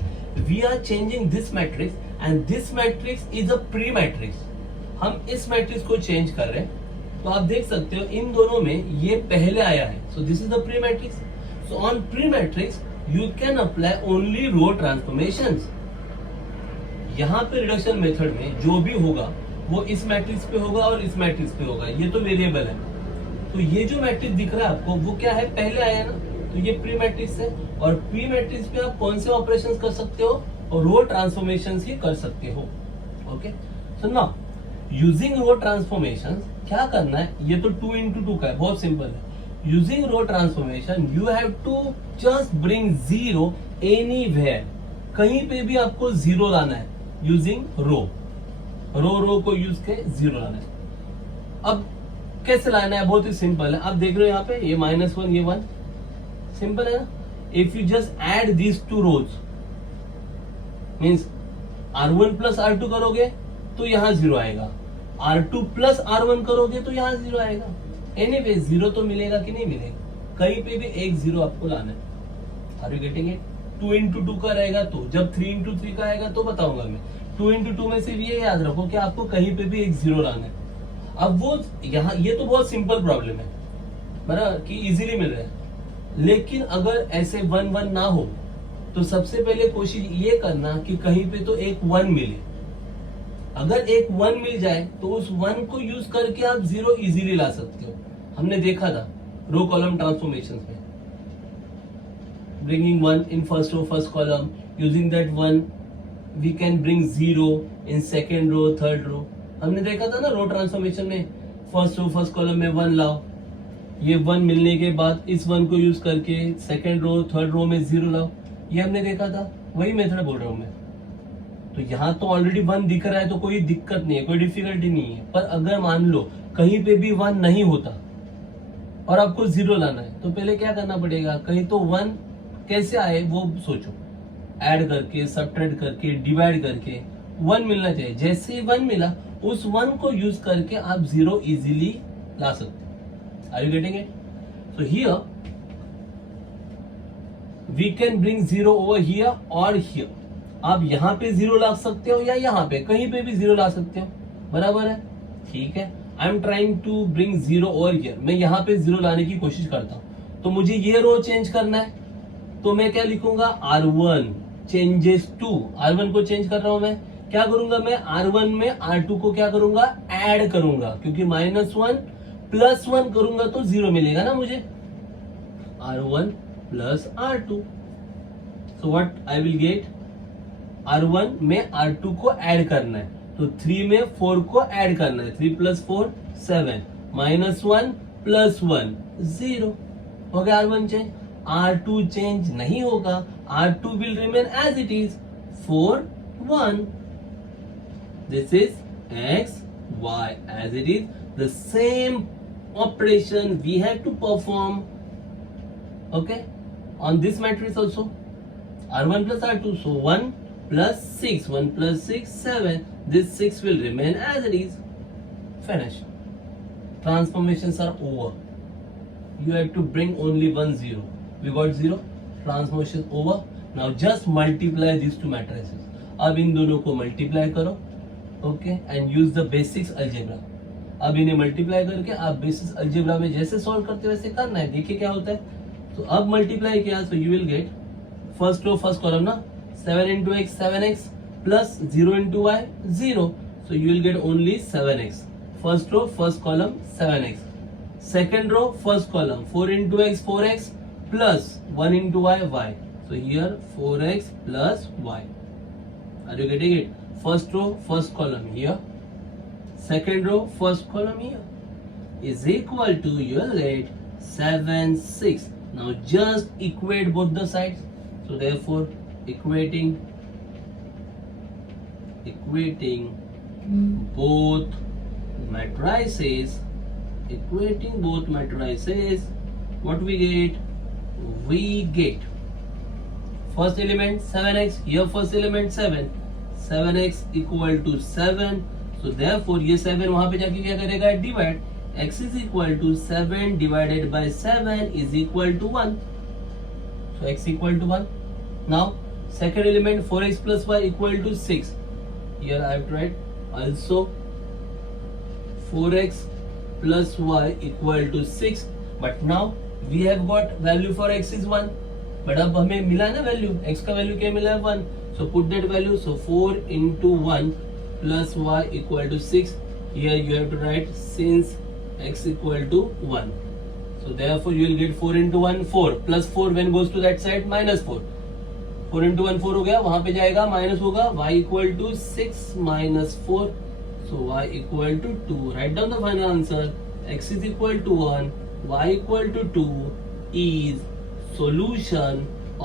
we are changing this matrix and this matrix is a pre matrix. हम इस matrix को change कर रहे हैं. तो आप देख सकते हो इन दोनों में ये पहले आया है. So this is the pre matrix. So on pre matrix you can apply only row transformations. यहाँ पे रिडक्शन मेथड में जो भी होगा वो इस मैट्रिक्स पे होगा और इस मैट्रिक्स पे होगा. ये तो वेरिएबल है. तो ये जो मैट्रिक्स दिख रहा है आपको वो क्या है, पहले आया ना. तो ये प्री मैट्रिक्स है और प्री मैट्रिक्स पे आप कौन से ऑपरेशंस कर सकते हो और रो ट्रांसफॉर्मेशंस ही कर सकते हो. ओके, सो नाउ यूजिंग रो ट्रांसफॉर्मेशंस क्या करना है. ये तो 2 into 2 का है, बहुत सिंपल है. Using row transformation, you have to just bring zero anywhere. कहीं पे भी आपको जीरो लाना है. Using रो को यूज के जीरो लाना है. अब कैसे लाना है, बहुत ही सिंपल है. आप देख रहे हो यहाँ पे ये -1 ये 1, सिंपल है ना. If you just add these two rows, means R1 plus R2 करोगे तो यहाँ जीरो आएगा. R2 plus R1 करोगे तो यहाँ जीरो आएगा. एनीवे जीरो तो मिलेगा कि नहीं मिलेगा, कहीं पे भी एक जीरो आपको लाना है. Are you getting it. 2 into 2 का रहेगा तो जब 3 into 3 का आएगा तो बताऊंगा मैं. 2 into 2 में से भी ये याद रखो कि आपको कहीं पे भी एक जीरो लाना है. अब वो यहाँ ये तो बहुत सिंपल प्रॉब्लम है बराबर कि इजीली मिल रहा है. लेकिन अगर ऐसे 1 1 ना हो तो सबसे पहले कोशिश ये करना कि कहीं पे तो एक 1 मिले. अगर एक 1 मिल जाए तो उस 1 को यूज करके आप जीरो इजीली ला सकते हो. हमने देखा था रो कॉलम ट्रांसफॉर्मेशंस में. Bringing 1 in first row first column, using that 1 we can bring 0 in second row third row. हमने देखा था ना रो ट्रांसफॉर्मेशन में फर्स्ट रो फर्स्ट कॉलम में 1 लाओ, ये 1 मिलने के बाद इस 1 को यूज करके सेकेंड रो थर्ड रो में 0 लाओ. ये हमने देखा था, वही मेथड बोल रहा हूं मैं. तो यहाँ तो ऑलरेडी 1 दिख रहा है तो कोई दिक्कत नहीं है, कोई डिफिकल्टी नहीं है. पर अगर मान लो कहीं पे भी 1 नहीं होता और आपको 0 लाना है तो पहले क्या करना पड़ेगा, कहीं तो 1 कैसे आए वो सोचो. ऐड करके, सब्ट्रैक्ट करके, डिवाइड करके 1 मिलना चाहिए. जैसे ही 1 मिला उस 1 को यूज करके आप 0 इजीली ला सकते. Are you getting it. So here we can bring 0 over here और हियर. आप यहाँ पे 0 ला सकते हो या यहाँ पे कहीं पे भी 0 ला सकते हो. बराबर है, ठीक है. I am trying to bring 0 over here. मैं यहाँ पे 0 लाने की कोशिश करता हूँ. तो मुझे ये रो चेंज करना है तो मैं क्या लिखूंगा, R1 चेंजेस टू. R1 को चेंज कर रहा हूं मैं. क्या करूंगा मैं, R1 में R2 को क्या करूंगा, ऐड करूंगा, क्योंकि -1 + 1 करूंगा तो 0 मिलेगा ना मुझे, R1 + R2. So what I will get, R1 में R2 को ऐड करना है, तो 3 में 4 को ऐड करना है, 3 + 4 7, -1 + 1 0 हो गया. R1 चेंज, R2 चेंज नहीं होगा, R2 will remain as it is 4 1. This is x, y as it is. The same operation we have to perform, okay, on this matrix also. R1 + R2, so 1 + 6, 1 + 6 7. This 6 will remain as it is. Finish. Transformations are over. You have to bring only one 0. We got 0. Transformation over. Now just multiply these two matrices. अब इन दोनों को multiply करो, okay, and use the basics algebra. अब इन्हें multiply करके आप basics algebra में जैसे सॉल्व करते हो वैसे करना है. देखिए क्या होता है. तो अब मल्टीप्लाई किया, so you will get first row first column ना, 7 × x 7x plus 0 × y 0. So you will get only 7x. First row first column 7x. Second row first column 4 × x 4x plus 1 × y y. So here 4x plus y. Are you getting it? First row, first column here. Second row, first column here. Is equal to, you will get 7 6. Now just equate both the sides. So therefore equating both matrices. Equating both matrices. What we get? We get first element 7x, here first element 7, 7x equal to 7. So therefore ये 7 वहां पे जाके क्या करेगा, divide. x is equal to 7 divided by 7 is equal to 1. So x equal to 1. Now second element 4x plus y equal to 6. Here I have to write also 4x plus y equal to 6. But now we have got value for x is 1. But अब हमें मिला ना value, x का value क्या मिला है 1. So put that value. So 4 × 1 plus y equal to 6. Here you have to write since x equal to 1. So therefore you will get 4 × 1 4 plus 4 when goes to that side -4. 4 × 1 4 हो गया, वहां पे जाएगा minus होगा, y equal to 6 - 4. So y equal to 2. Write down the final answer. X is equal to 1, y equal to 2 is solution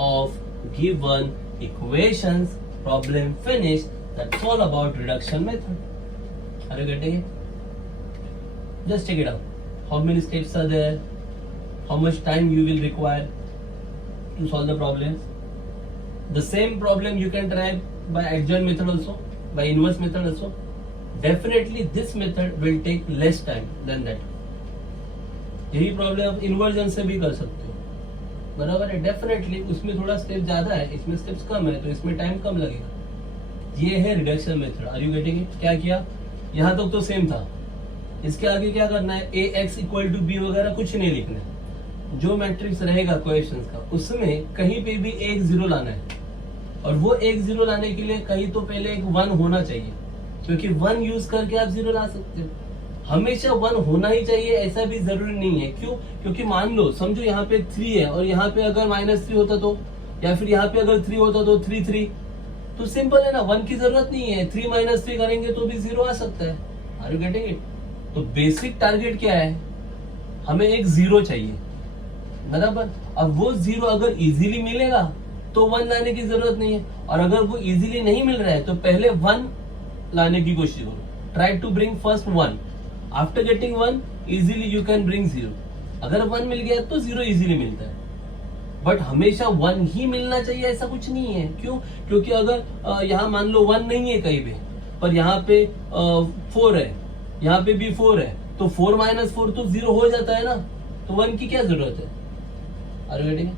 of given equations. Problem finished. That's all about reduction method. Are you getting it? Just check it out. How many steps are there? How much time you will require to solve the problems? The same problem you can try by adjoint method also, by inverse method also. Definitely this method will take less time than that. यही problem आप inversion से भी कर सकते हो, बराबर है. Definitely उसमें थोड़ा स्टेप ज्यादा है, इसमें स्टेप्स कम है, तो इसमें टाइम कम लगेगा. ये है reduction method. Are you getting it? क्या किया, यहाँ तक तो सेम था. इसके आगे क्या करना है, ax इक्वल टू b वगैरह कुछ नहीं लिखना है. जो मैट्रिक्स रहेगा क्वेश्चंस का, उसमें कहीं पे भी एक जीरो लाना है, और वो एक जीरो लाने के लिए कहीं तो पहले एक 1 होना चाहिए, क्योंकि 1 यूज करके आप जीरो ला सकते हो. हमेशा 1 होना ही चाहिए ऐसा भी जरूरी नहीं है. क्यों? क्योंकि मान लो समझो यहाँ पे 3 है, और यहाँ पे अगर -3 होता तो, या फिर यहाँ पे अगर 3 होता तो 3 3, तो सिंपल है ना, 1 की जरूरत नहीं है. 3 - 3 करेंगे तो भी 0 आ सकता है. Are you getting it? तो बेसिक टारगेट क्या है, हमें एक 0 चाहिए, बराबर. अब वो 0 अगर इजीली मिलेगा तो 1 लाने की जरूरत नहीं है, और अगर वो इजीली नहीं मिल रहा है तो पहले 1 लाने की कोशिश करो. Try to bring first 1. After getting 1 easily you can bring 0. अगर 1 मिल गया तो 0 इजीली मिलता है, बट हमेशा 1 ही मिलना चाहिए ऐसा कुछ नहीं है. क्यों? क्योंकि अगर यहाँ मान लो 1 नहीं है कहीं पे, पर यहाँ पे 4 है, यहाँ पे भी 4 है, तो 4 - 4 तो 0 हो जाता है ना, तो 1 की क्या जरूरत है. Are you getting?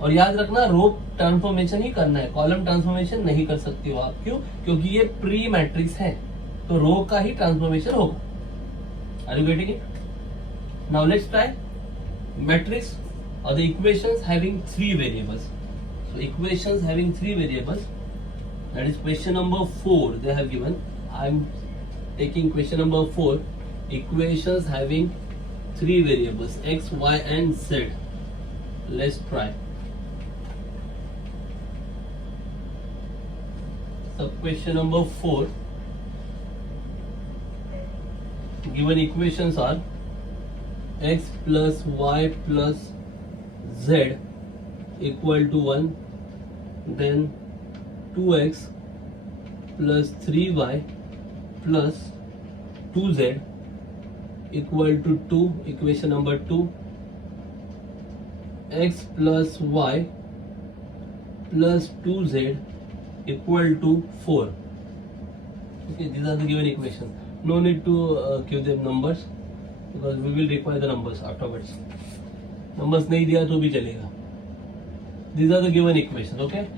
और याद रखना, रो ट्रांसफॉर्मेशन ही करना है, कॉलम ट्रांसफॉर्मेशन नहीं कर सकते हो आप. क्यों? क्योंकि ये प्री मैट्रिक्स है, तो रो का ही ट्रांसफॉर्मेशन होगा. Are you getting it? Now let's try matrix or the equations having 3 variables. So equations having 3 variables, that is question number 4 they have given. I'm taking question number 4, equations having 3 variables x, y and z. Let's try. So question number 4, given equations are x plus y plus z equal to 1, then 2x plus 3y plus 2z equal to 2, equation number 2, x plus y plus 2z equal to 4. Okay, these are the given equations. No need to give them numbers because we will require the numbers afterwards. Numbers नहीं दिया तो भी चलेगा. These are the given equations. Okay,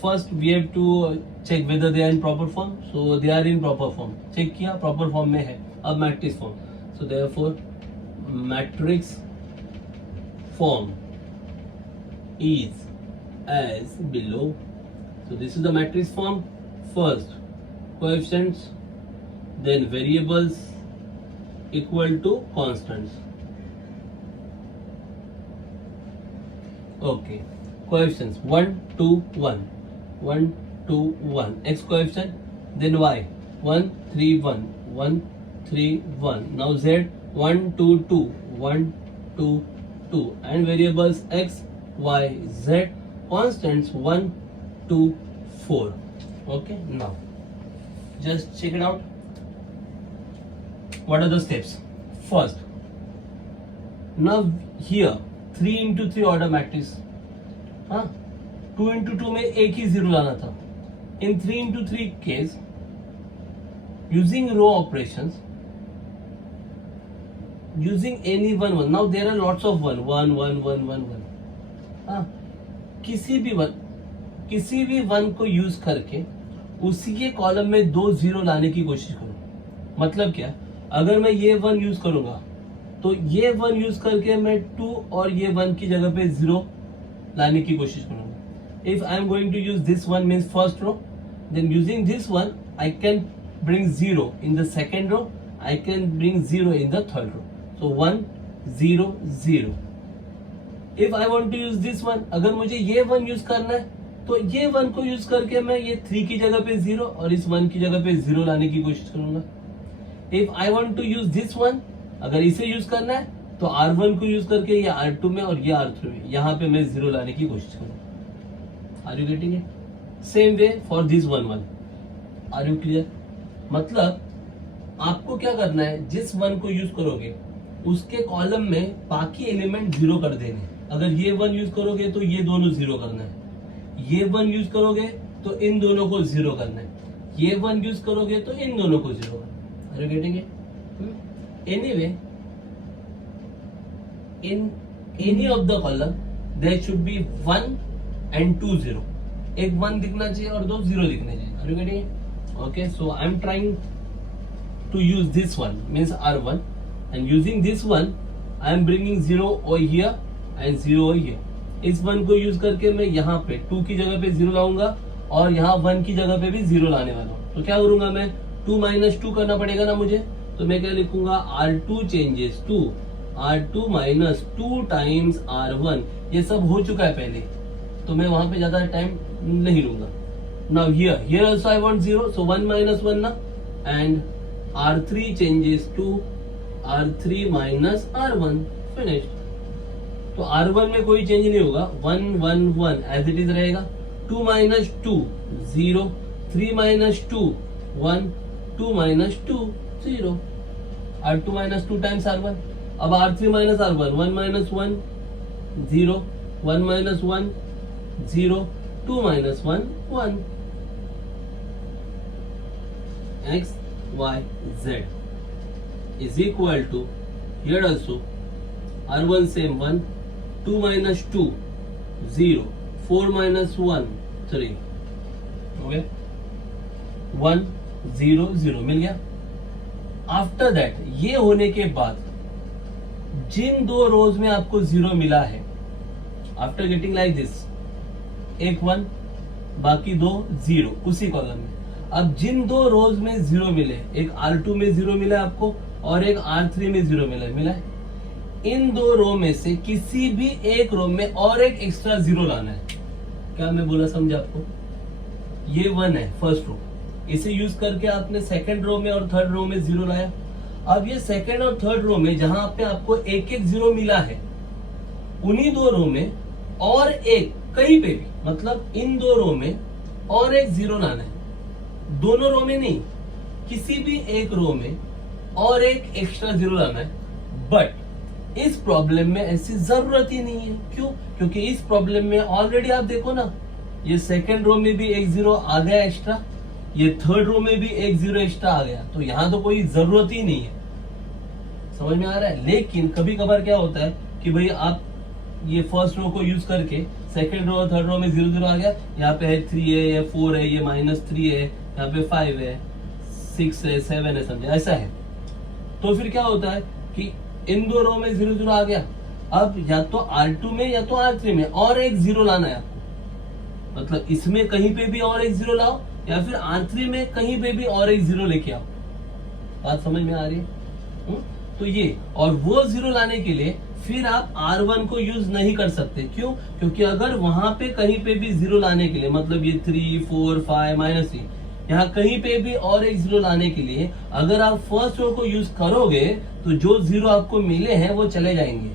first we have to check whether they are in proper form. So they are in proper form. Check किया proper form में है. अब matrix form. So therefore matrix form is as below. So this is the matrix form. First coefficients, then variables equal to constants. Okay, coefficients 1, 2, 1, 1, 2, 1. X coefficient, then y 1, 3, 1, 1, 3, 1. Now z 1, 2, 2, 1, 2, 2. And variables x, y, z. Constants 1, 2, 4. Okay, now just check it out. What are the steps? First, now here 3 into 3 order matrix. 2 into 2 में एक ही zero लाना था. In 3 into 3 case, using row operations, using any one. Now there are lots of 1. किसी भी one को use करके उसी के कॉलम में 2 जीरो लाने की कोशिश करो. मतलब क्या, अगर मैं ये 1 यूज करूंगा तो ये 1 यूज करके मैं 2 और ये 1 की जगह पे 0 लाने की कोशिश करूंगा. If I am going to use this one means first row, then using this one I can bring 0 in the second row, I can bring 0 in the third row. So 1, 0, 0. If I want to use this one, अगर मुझे ये 1 use करना है तो ये 1 को use करके मैं ये 3 की जगह पे 0 और इस 1 की जगह पे 0 लाने की कोशिश करूंगा. If I want to use this one, अगर इसे यूज करना है तो R1 को यूज करके ये R2 में और ये R3 में यहाँ पे मैं 0 लाने की कोशिश करूंगा. Are you getting it? Same way for this one. Are you clear? मतलब आपको क्या करना है, जिस 1 को यूज करोगे उसके कॉलम में बाकी एलिमेंट 0 कर देने. अगर ये 1 यूज करोगे तो ये दोनों 0 करना है. ये 1 यूज करोगे तो इन दोनों को 0 करना है. ये 1 यूज करोगे तो इन दोनों को 0 करना है. Are you getting it? Anyway, in any of the column there should be 1 and 2 0. एक 1 दिखना चाहिए और 2 0 दिखने चाहिए. Are you getting it? Okay, so I am trying to use this one means R1, and using this one I am bringing 0 over here and 0 over here. इस 1 को use करके मैं यहाँ पे 2 की जगह पे 0 लाऊंगा और यहाँ 1 की जगह पे भी 0 लाने वाला हूँ. तो क्या करूंगा मैं, 2 - 2 करना पड़ेगा ना मुझे. तो मैं क्या लिखूंगा, R2 changes to R2 minus 2 times R1. ये सब हो चुका है पहले, तो मैं वहां पे ज्यादा टाइम नहीं लूंगा. Now here also I want 0, so 1 - 1 ना, and R3 changes to R3 minus R1. Finished. तो R1 में कोई चेंज नहीं होगा. 1 1 1 एज इट इज रहेगा. 2 - 2 0, 3 - 2 1, 2 - 2 0. R2 - 2 times R1. अब R3 minus R1, 1 - 1 0, 1 - 1 0, 2 - 1 1. X, Y, Z is equal to, here also R1 same 1, 2 - 2 0, 4 - 1 3. Okay, 1 0 0 मिल गया. After that, ये होने के बाद जिन 2 रोज में आपको 0 मिला है, आफ्टर गेटिंग लाइक दिस, एक 1 बाकी 2 0 उसी कॉलम में. अब जिन दो रोज में जीरो मिले, एक R2 में जीरो मिला आपको और एक R3 में जीरो मिला है, इन दो रो में से किसी भी एक रो में और एक एक्स्ट्रा जीरो लाना है। क्या मैं बोला समझे आपको? ये 1 है फर्स्ट रो, इसे यूज करके आपने सेकंड रो में और थर्ड रो में जीरो लाया। अब ये सेकंड और थर्ड रो में जहां पे आपको एक एक जीरो मिला है, उन्हीं दो रो में और एक, कहीं पे भी, मतलब इन दो रो में और एक जीरो लाना है। दोनों रो में नहीं, किसी भी एक रो में और एक एक्स्ट्रा जीरो लाना है। बट इस प्रॉब्लम में ऐसी जरूरत ही नहीं है। क्यों? क्योंकि इस प्रॉब्लम में ऑलरेडी आप देखो ना, ये सेकंड रो में भी एक जीरो आ गया एक्स्ट्रा, ये थर्ड रो में भी एक जीरो एक्स्ट्रा आ गया, तो यहां तो कोई जरूरत ही नहीं है। समझ में आ रहा है? लेकिन कभी कभार क्या होता है कि भाई आप ये फर्स्ट रो को यूज करके सेकंड रो और थर्ड रो में जीरो जीरो आ गया, यहाँ पे है 3 है, ये 4 है, ये -3 है, यहाँ पे 5 है, 6 है, 7 है, समझे? ऐसा है। तो फिर क्या होता है कि इन दो रो में जीरो जीरो आ गया, अब या तो R2 में या तो R3 में और एक जीरो लाना है आपको। मतलब इसमें कहीं पे भी और एक जीरो लाओ, या फिर R3 में कहीं पे भी और एक जीरो लेके आओ। बात समझ में आ रही है? तो ये, और वो जीरो लाने के लिए फिर आप R1 को यूज नहीं कर सकते। क्यों? क्योंकि अगर वहां पे कहीं पे भी जीरो लाने के लिए, मतलब ये 3, 4, 5, -3, यहाँ कहीं पे भी और एक जीरो लाने के लिए अगर आप फर्स्ट रो को यूज करोगे तो जो जीरो आपको मिले हैं वो चले जाएंगे।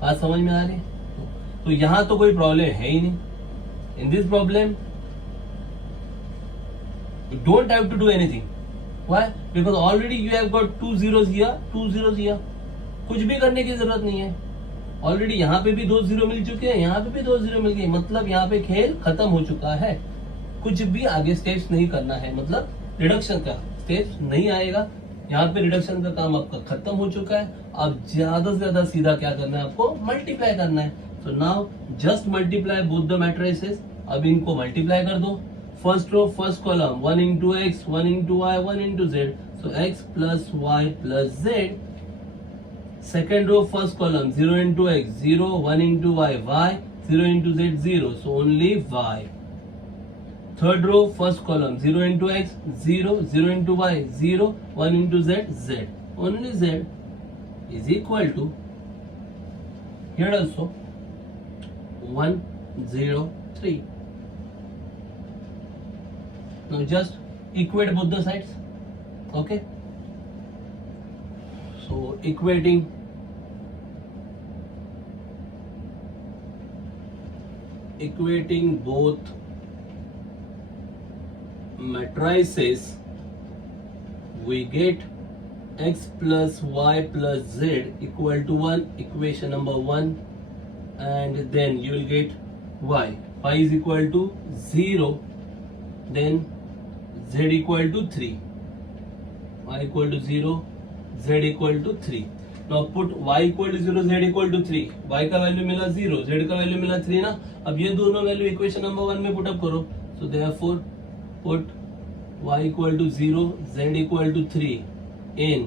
बात समझ में आ रही है? तो यहां तो कोई प्रॉब्लम है ही नहीं। In this problem you don't have to do anything. Why? Because already you have got 2 zeros here, 2 zeros here. कुछ भी करने की जरूरत नहीं है। ऑलरेडी यहाँ पे भी 2 जीरो मिल चुके हैं, यहाँ पे भी 2 जीरो मिल गए, मतलब यहाँ पे खेल खत्म हो चुका है। कुछ भी आगे स्टेप्स नहीं करना है, मतलब रिडक्शन का स्टेप्स नहीं आएगा। यहाँ पे रिडक्शन का काम आपका खत्म हो चुका है। अब ज्यादा से ज्यादा सीधा क्या करना है आपको? मल्टीप्लाई करना है। तो now just multiply both the matrices. अब इनको मल्टीप्लाई कर दो। First row first column 1 into x, 1 into y, 1 into z. So x plus y plus z. Second row first column 0 into x, 0, 1 into y, y, 0 into z, 0. So only y. Third row first column 0 into x, 0, 0 into y, 0, 1 into z, z. Only z is equal to, here also 1, 0, 3. Now just equate both the sides. Okay, so equating both matrices, we get x plus y plus z equal to 1, equation number 1, and then you will get y is equal to 0, then z equal to 3, y equal to 0, z equal to 3. Now put y equal to 0, z equal to 3. y का value मिला 0, z का value मिला 3 ना। अब ये दोनों value equation number 1 में put up करो। So therefore put y equal to 0, z equal to 3 in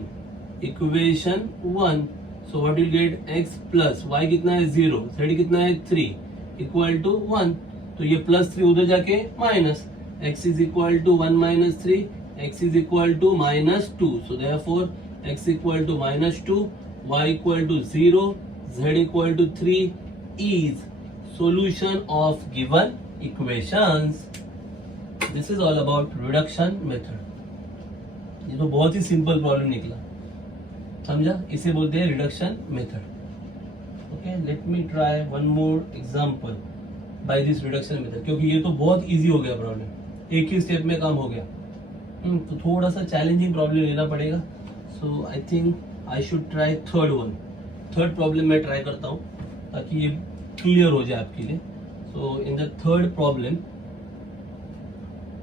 equation 1. So what you get? x plus y कितना है 0, z कितना है 3 equal to 1. तो ये प्लस 3 उधर जाके minus, x is equal to 1 minus 3, x is equal to minus 2. So therefore x equal to minus 2, y equal to 0, z equal to 3 is solution of given equations. This is all about reduction method. ये तो बहुत ही simple problem निकला, समझा? इसे बोलते हैं reduction method. Okay, let me try one more example by this reduction method, क्योंकि ये तो बहुत इजी हो गया प्रॉब्लम, एक ही स्टेप में काम हो गया। तो थोड़ा सा चैलेंजिंग प्रॉब्लम लेना पड़ेगा। So I think I should try third problem मैं ट्राई करता हूँ ताकि ये क्लियर हो जाए आपके लिए। So in the third problem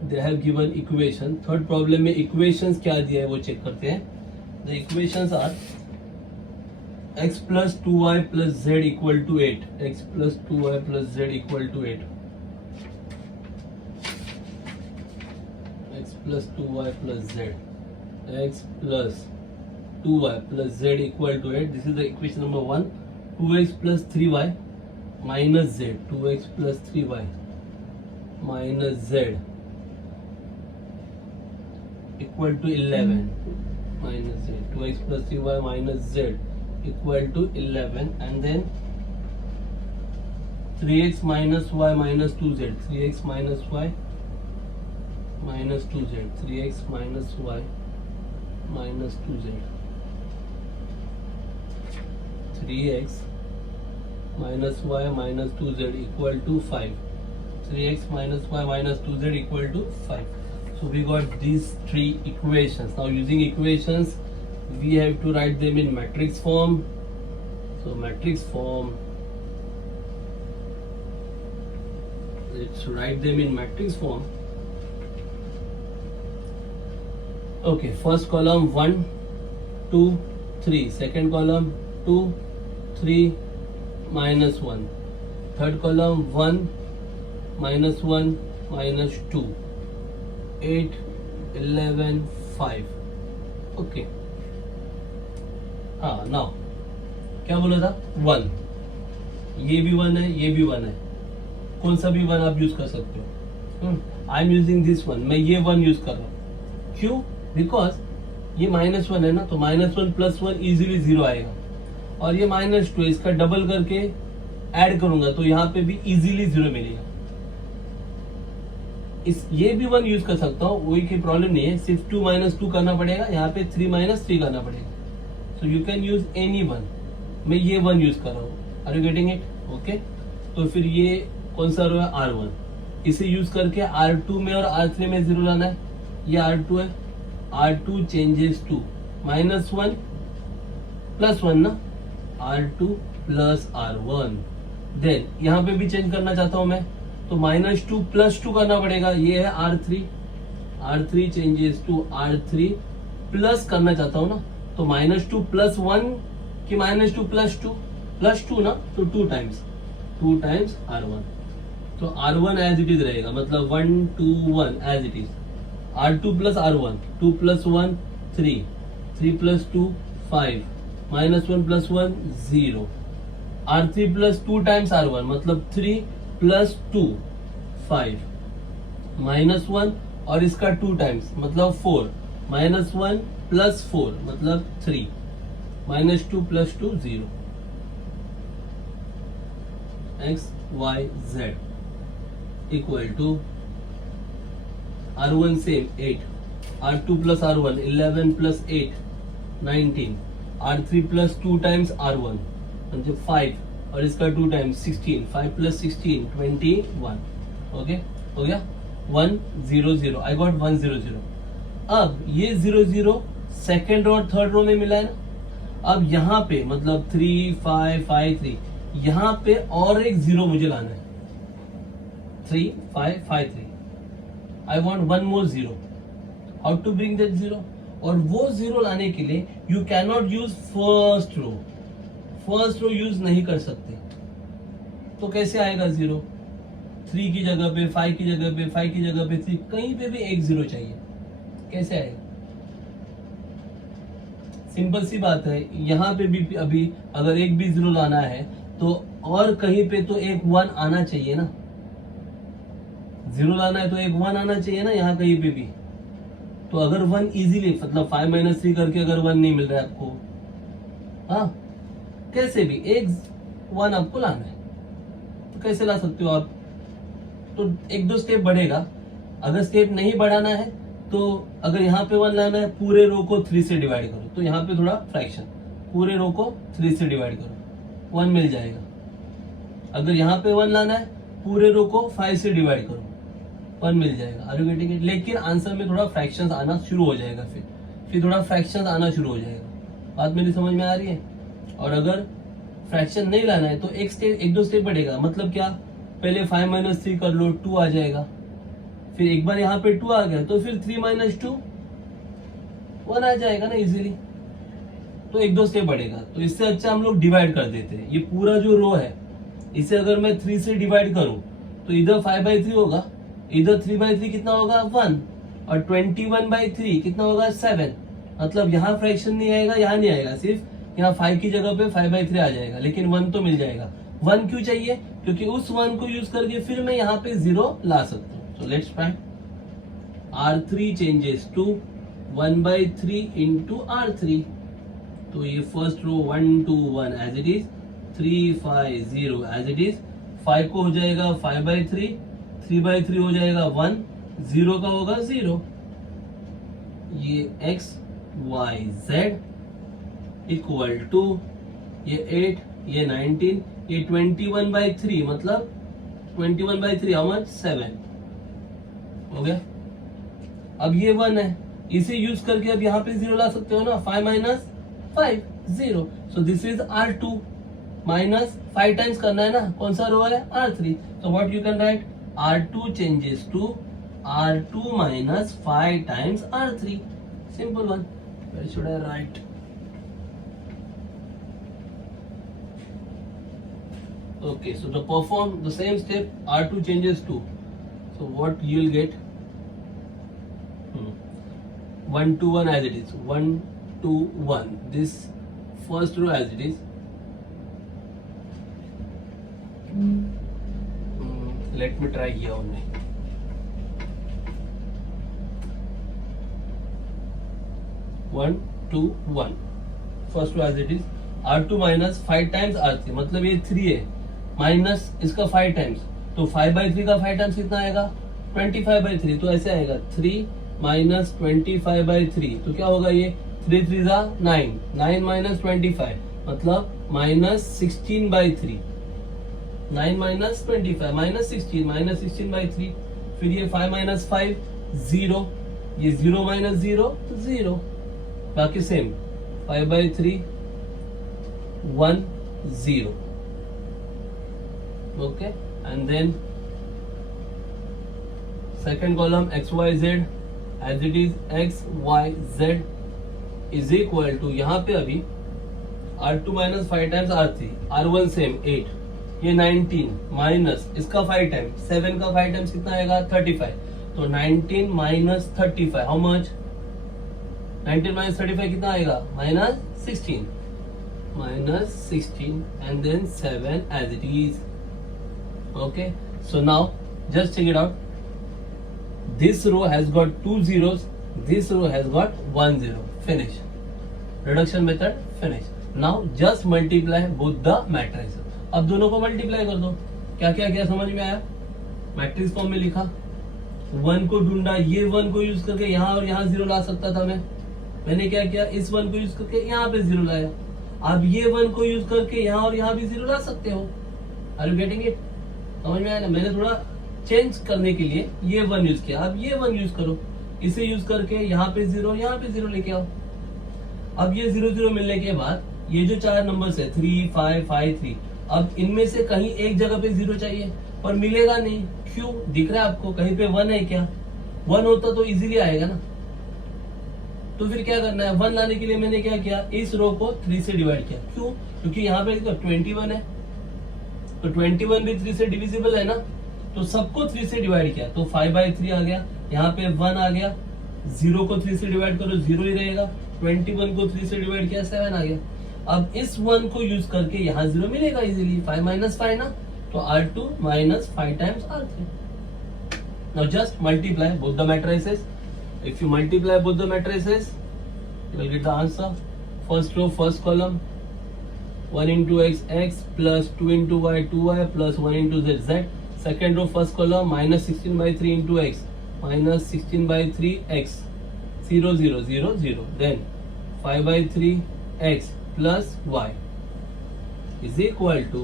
they have given equation. Third problem में इक्वेशंस क्या दिया है वो चेक करते हैं। The equations are x plus 2y plus z equal to 8, x plus 2y plus z equal to 8, x plus 2y plus z, x plus 2y plus z equal to 8. This is the equation number 1. 2x plus 3y minus z, 2x plus 3y minus z equal to 11 minus z, 2x plus 3y minus z equal to 11, and then 3x minus y minus 2z, 3x minus y minus 2z, 3x minus y minus 2z, 3x minus y minus 2z equal to 5, 3x minus y minus 2z equal to 5. So we got these three equations. Now using equations, we have to write them in matrix form. So matrix form, let's write them in matrix form. Okay, first column 1, 2, 3. Second column 2, 3, minus 1. Third column 1, minus 1, minus 2. 8, 11, 5. Okay. हाँ, now क्या बोला था? 1. ये भी 1 है, ये भी 1 है. कौन सा भी 1 आप यूज कर सकते हो. I am using this 1. मैं ये 1 यूज कर रहा हूँ. क्यों? बिकॉज ये माइनस 1 है ना, तो माइनस 1 प्लस 1 इजीली 0 आएगा. और ये माइनस 2 इसका डबल करके ऐड करूंगा तो यहाँ पे भी इजीली 0 मिलेगा. ये भी 1 यूज कर सकता हूँ, वही की प्रॉब्लम नहीं है. सिर्फ 2 माइनस 2 करना पड़ेगा, यहाँ पे 3 माइनस 3 करना पड़ेगा. So you can use any 1. मैं ये 1 यूज कर रहा हूँ. Are you getting it? Okay. तो फिर ये कौन सा रो है? R1. इसे यूज करके R2 में और R3 में 0 लाना है. ये R2 है. R2 changes to minus 1 plus 1 ना, R2 प्लस R1. देन यहाँ पे भी चेंज करना चाहता हूं मैं, तो माइनस 2 प्लस 2 करना पड़ेगा. ये है R3. R3 changes to R3 plus करना चाहता हूं ना, तो माइनस 2 प्लस 1 की माइनस 2 प्लस 2 प्लस 2 ना, तो 2 टाइम्स R1. तो R1 एज इट इज रहेगा, मतलब 1 2 1 as it is. R2 plus R1, 2 plus 1 3, 3 plus 2 5, minus 1 plus 1 0. R3 plus 2 times R1, मतलब 3 प्लस 2 5, माइनस 1 और इसका 2 टाइम्स मतलब 4, माइनस 1 प्लस 4 मतलब 3, minus 2 plus 2 0. X Y Z equal to R1 same 8, R2 plus R1 11 plus 8 19, R3 plus 2 times R1 म्हणजे 5 और इसका 2 times 16, 5 plus 16 21. Okay, हो गया. 1 0 0. I got 1 0 0. अब ये 0 0 सेकेंड और थर्ड रो में मिला है ना. अब यहाँ पे मतलब 3 5 5 3, यहाँ पे और एक 0 मुझे लाना है. 3 5 5 3. I want one more 0. How to bring that 0? और वो 0 लाने के लिए you cannot use first row. First row use नहीं कर सकते. तो कैसे आएगा 0? 3 की जगह पे 5 की जगह पे 5 की जगह पे 3, कहीं पे भी एक 0 चाहिए. कैसे आएगा? सिंपल सी बात है. यहाँ पे भी अभी अगर एक भी 0 लाना है तो और कहीं पे तो एक 1 आना चाहिए ना. 0 लाना है तो एक 1 आना चाहिए ना यहाँ कहीं पे भी. तो अगर 1 इजीली, मतलब 5 माइनस 3 करके अगर 1 नहीं मिल रहा है आपको, हाँ कैसे भी एक 1 आपको लाना है. तो कैसे ला सकते हो आप? तो एक दो स्टेप बढ़ेगा. अगर स्टेप नहीं बढ़ाना है तो अगर यहाँ पे 1 लाना है, पूरे रो को 3 से डिवाइड करो. तो यहाँ पे थोड़ा फ्रैक्शन, पूरे रो को 3 से डिवाइड करो, 1 मिल जाएगा. अगर यहाँ पे 1 लाना है, पूरे रो को 5 से डिवाइड करो, 1 मिल जाएगा. Are you getting it? लेकिन आंसर में थोड़ा फ्रैक्शंस आना शुरू हो जाएगा. फिर थोड़ा फ्रैक्शंस आना शुरू हो जाएगा. बात मेरी समझ में आ रही है? और अगर फ्रैक्शन नहीं लाना है तो एक दो स्टेप बढ़ेगा. मतलब क्या? पहले 5 माइनस 3 कर लो, 2 आ जाएगा. फिर एक बार यहाँ पे 2 आ गया तो फिर 3 माइनस 2 1 आ जाएगा ना इजीली. तो एक दो स्टेप बढ़ेगा. तो इससे अच्छा हम लोग डिवाइड कर देते हैं. ये पूरा जो रो है, इसे अगर मैं 3 से डिवाइड करूं तो इधर 5/3 होगा, इधर 3/3 कितना होगा? 1. और 21/3 कितना होगा? 7. मतलब यहाँ फ्रैक्शन नहीं आएगा, यहाँ नहीं आएगा. सिर्फ यहाँ 5 की जगह पे 5/3 आ जाएगा, लेकिन 1 तो मिल जाएगा. 1 क्यों चाहिए? क्योंकि उस 1 को यूज करके फिर मैं यहाँ पे 0 ला सकता हूँ. So let's try. R3 changes to 1/3 into R3, तो ये first row 1 2 1 as it is, 3 5 0 as it is, 5 को हो जाएगा 5/3, 3/3 हो जाएगा 1, 0 का होगा 0, ये x y z equal to ये 8, ये 19, ये 21/3 मतलब 21/3 हाउ मच 7 हो गया। अब ये 1 है, इसे यूज करके अब यहाँ पे 0 ला सकते हो ना, 5 minus 5 0, so this is R2 minus 5 times करना है ना, कौन सा रो है R3, so what you can write R2 changes to R2 minus 5 times R3, simple one. Where should I write? Okay, so to perform the same step, R2 changes to, so what you will get, 1 to 1 as it is, 1 to 1, this first row as it is, let me try here only, 1 to 1, first row as it is, R2 minus 5 times R3, मतलब ये 3 है, minus इसका 5 times, तो 5/3 का 5 times कितना आएगा 25/3, तो ऐसे आएगा 3 माइनस 25/3, तो क्या होगा ये 3 3 9, 9 माइनस 25 मतलब माइनस 16/3, 9 माइनस 25 माइनस 16, माइनस 16/3, फिर ये 5 माइनस 5 0, ये 0 माइनस 0 0, बाकी same 5/3 1 0, okay, and then second column x y z as it is, x y z is equal to, यहाँ पे अभी R2 minus 5 times R3, R1 same 8, ये 19 minus इसका 5 times, 7 का 5 टाइम्स कितना आएगा 35, तो 19 माइनस 35 हाउ मच, 19 माइनस 35 कितना आएगा -16, -16 and then 7 as it is. Okay, so now just check it out, this row has got 2 zeros, this row has got 1 zero, finish, reduction method finish. Now just multiply both the matrices, अब दोनों को multiply कर दो, क्या क्या क्या समझ में आया, मैट्रिक्स फॉर्म में लिखा, 1 को ढूंढा, ये 1 को यूज करके यहाँ और यहाँ 0 ला सकता था मैंने क्या किया, इस 1 को यूज करके यहाँ पे 0 लाया, अब ये 1 को यूज करके यहाँ और यहाँ भी 0 ला सकते हो, आर यू गेटिंग इट, समझ में आया ना, मैंने थोड़ा चेंज करने के लिए ये 1 यूज किया, अब ये 1 यूज करो, इसे यूज करके यहाँ पे 0 यहाँ पे 0 लेके आओ, अब ये 0 0 मिलने के बाद ये जो 4 नंबर्स है 3 5 5 3, अब इनमें से कहीं एक जगह पे 0 चाहिए पर मिलेगा नहीं, क्यों, दिख रहा है आपको कहीं पे 1 है क्या, 1 होता तो इजीली आएगा ना, तो फिर क्या करना है, 1 लाने के लिए मैंने क्या किया, इस रो को 3 से डिवाइड किया, क्यों, क्योंकि यहाँ पे 21 है, तो 21 भी 3 से डिविजिबल है ना, तो सबको 3 से डिवाइड किया, तो 5/3 आ गया, यहाँ पे 1 आ गया, 0 को 3 से डिवाइड करो 0 ही रहेगा, 21 को 3 से डिवाइड किया 7 आ गया, अब इस 1 को यूज करके यहाँ 0 मिलेगा इजीली, 5 माइनस 5 ना, तो R2 minus 5 times R3. Now just multiply both the matrices. If you multiply both the matrices, you will get the answer. First row, first column, 1 into x, x plus 2 into y, 2y plus 1 into z, z. Second row, first column, minus 16/3 into x, minus 16/3 x, 0 0 0 0. Then 5/3 x plus y is equal to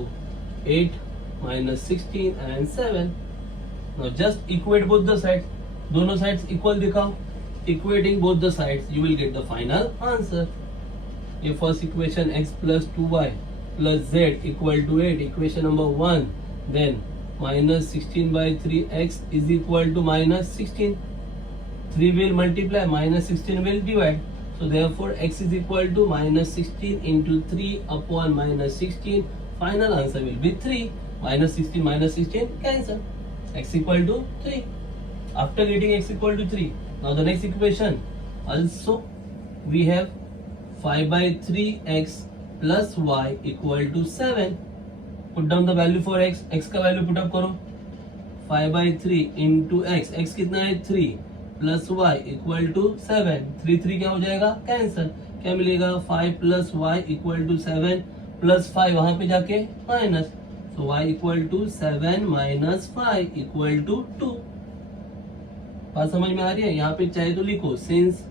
8 minus 16 and 7. Now just equate both the sides. दोनों sides equal दिखाओ. Equating both the sides, you will get the final answer. ये first equation x plus 2y plus z equal to 8, equation number 1. Then minus 16/3 x is equal to minus 16. 3 will multiply, minus 16 will divide. So therefore x is equal to minus 16 into 3 upon minus 16. Final answer will be 3. Minus 16 cancel. X equal to 3. After getting x equal to 3, now the next equation, also we have 5/3x plus y equal to 7. Put down the value for x का value put up करो. 5/3 into x, x कितना है 3 plus y equal to 7, 3 3 क्या हो जाएगा cancel, क्या मिलेगा 5 plus y equal to 7 plus 5 वहां पे जाके माइनस, तो y equal to 7 minus 5 equal to 2। बात समझ में आ रही है? यहाँ पे चाहे तो लिखो since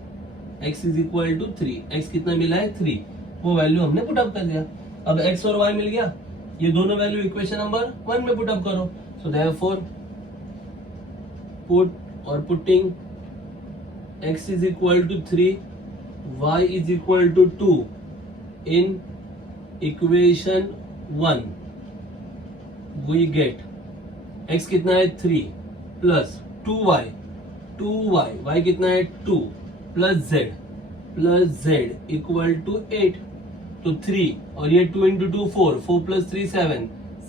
x is equal to 3, x कितना मिला है 3, वो वैल्यू हमने पुट अप कर दिया। अब x और y मिल गया, ये दोनों वैल्यू इक्वेशन नंबर 1 में पुट अप करो। सो देयरफॉर पुट और putting x is equal to 3, y is equal to 2 in equation 1, we get x कितना है 3 प्लस 2y, y कितना है 2 प्लस z इक्वल टू 8, तो 3 और ये 2 into 2 4 plus 3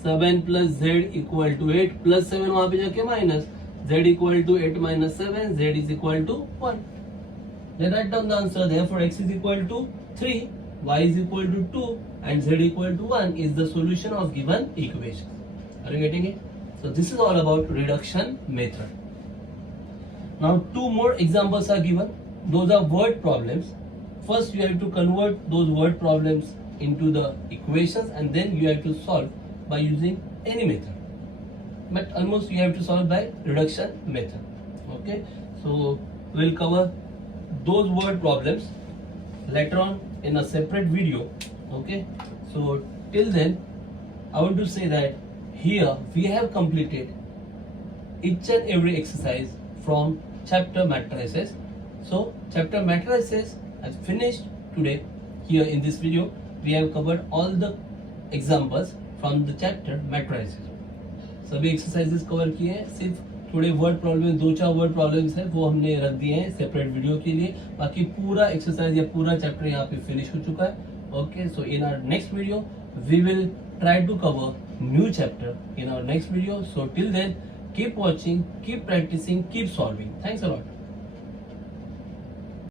7 plus z equal to 8 plus 7 वहां पे जाके minus, z equal to 8 minus 7, z is equal to 1. Then write down the answer. Therefore, x is equal to 3, y is equal to 2, and z equal to 1 is the solution of given equation. Are you getting it? So this is all about reduction method. Now two more examples are given. Those are word problems. First, you have to convert those word problems into the equations, and then you have to solve by using any method. But almost you have to solve by reduction method. Okay, so we'll cover those word problems later on in a separate video. Okay, so till then I want to say that here we have completed each and every exercise from chapter matrices. So chapter matrices has finished today. Here in this video we have covered all the examples from the chapter matrices. सभी exercises cover किए हैं, सिर्फ थोड़े word problem 2-4 word problems हैं वो हमने रख दिए हैं सेपरेट वीडियो के लिए, बाकी पूरा एक्सरसाइज या पूरा चैप्टर यहाँ पे फिनिश हो चुका है। Okay, so in our next video we will try to cover new chapter in our next video. So till then keep watching, keep practicing, keep solving. Thanks a lot.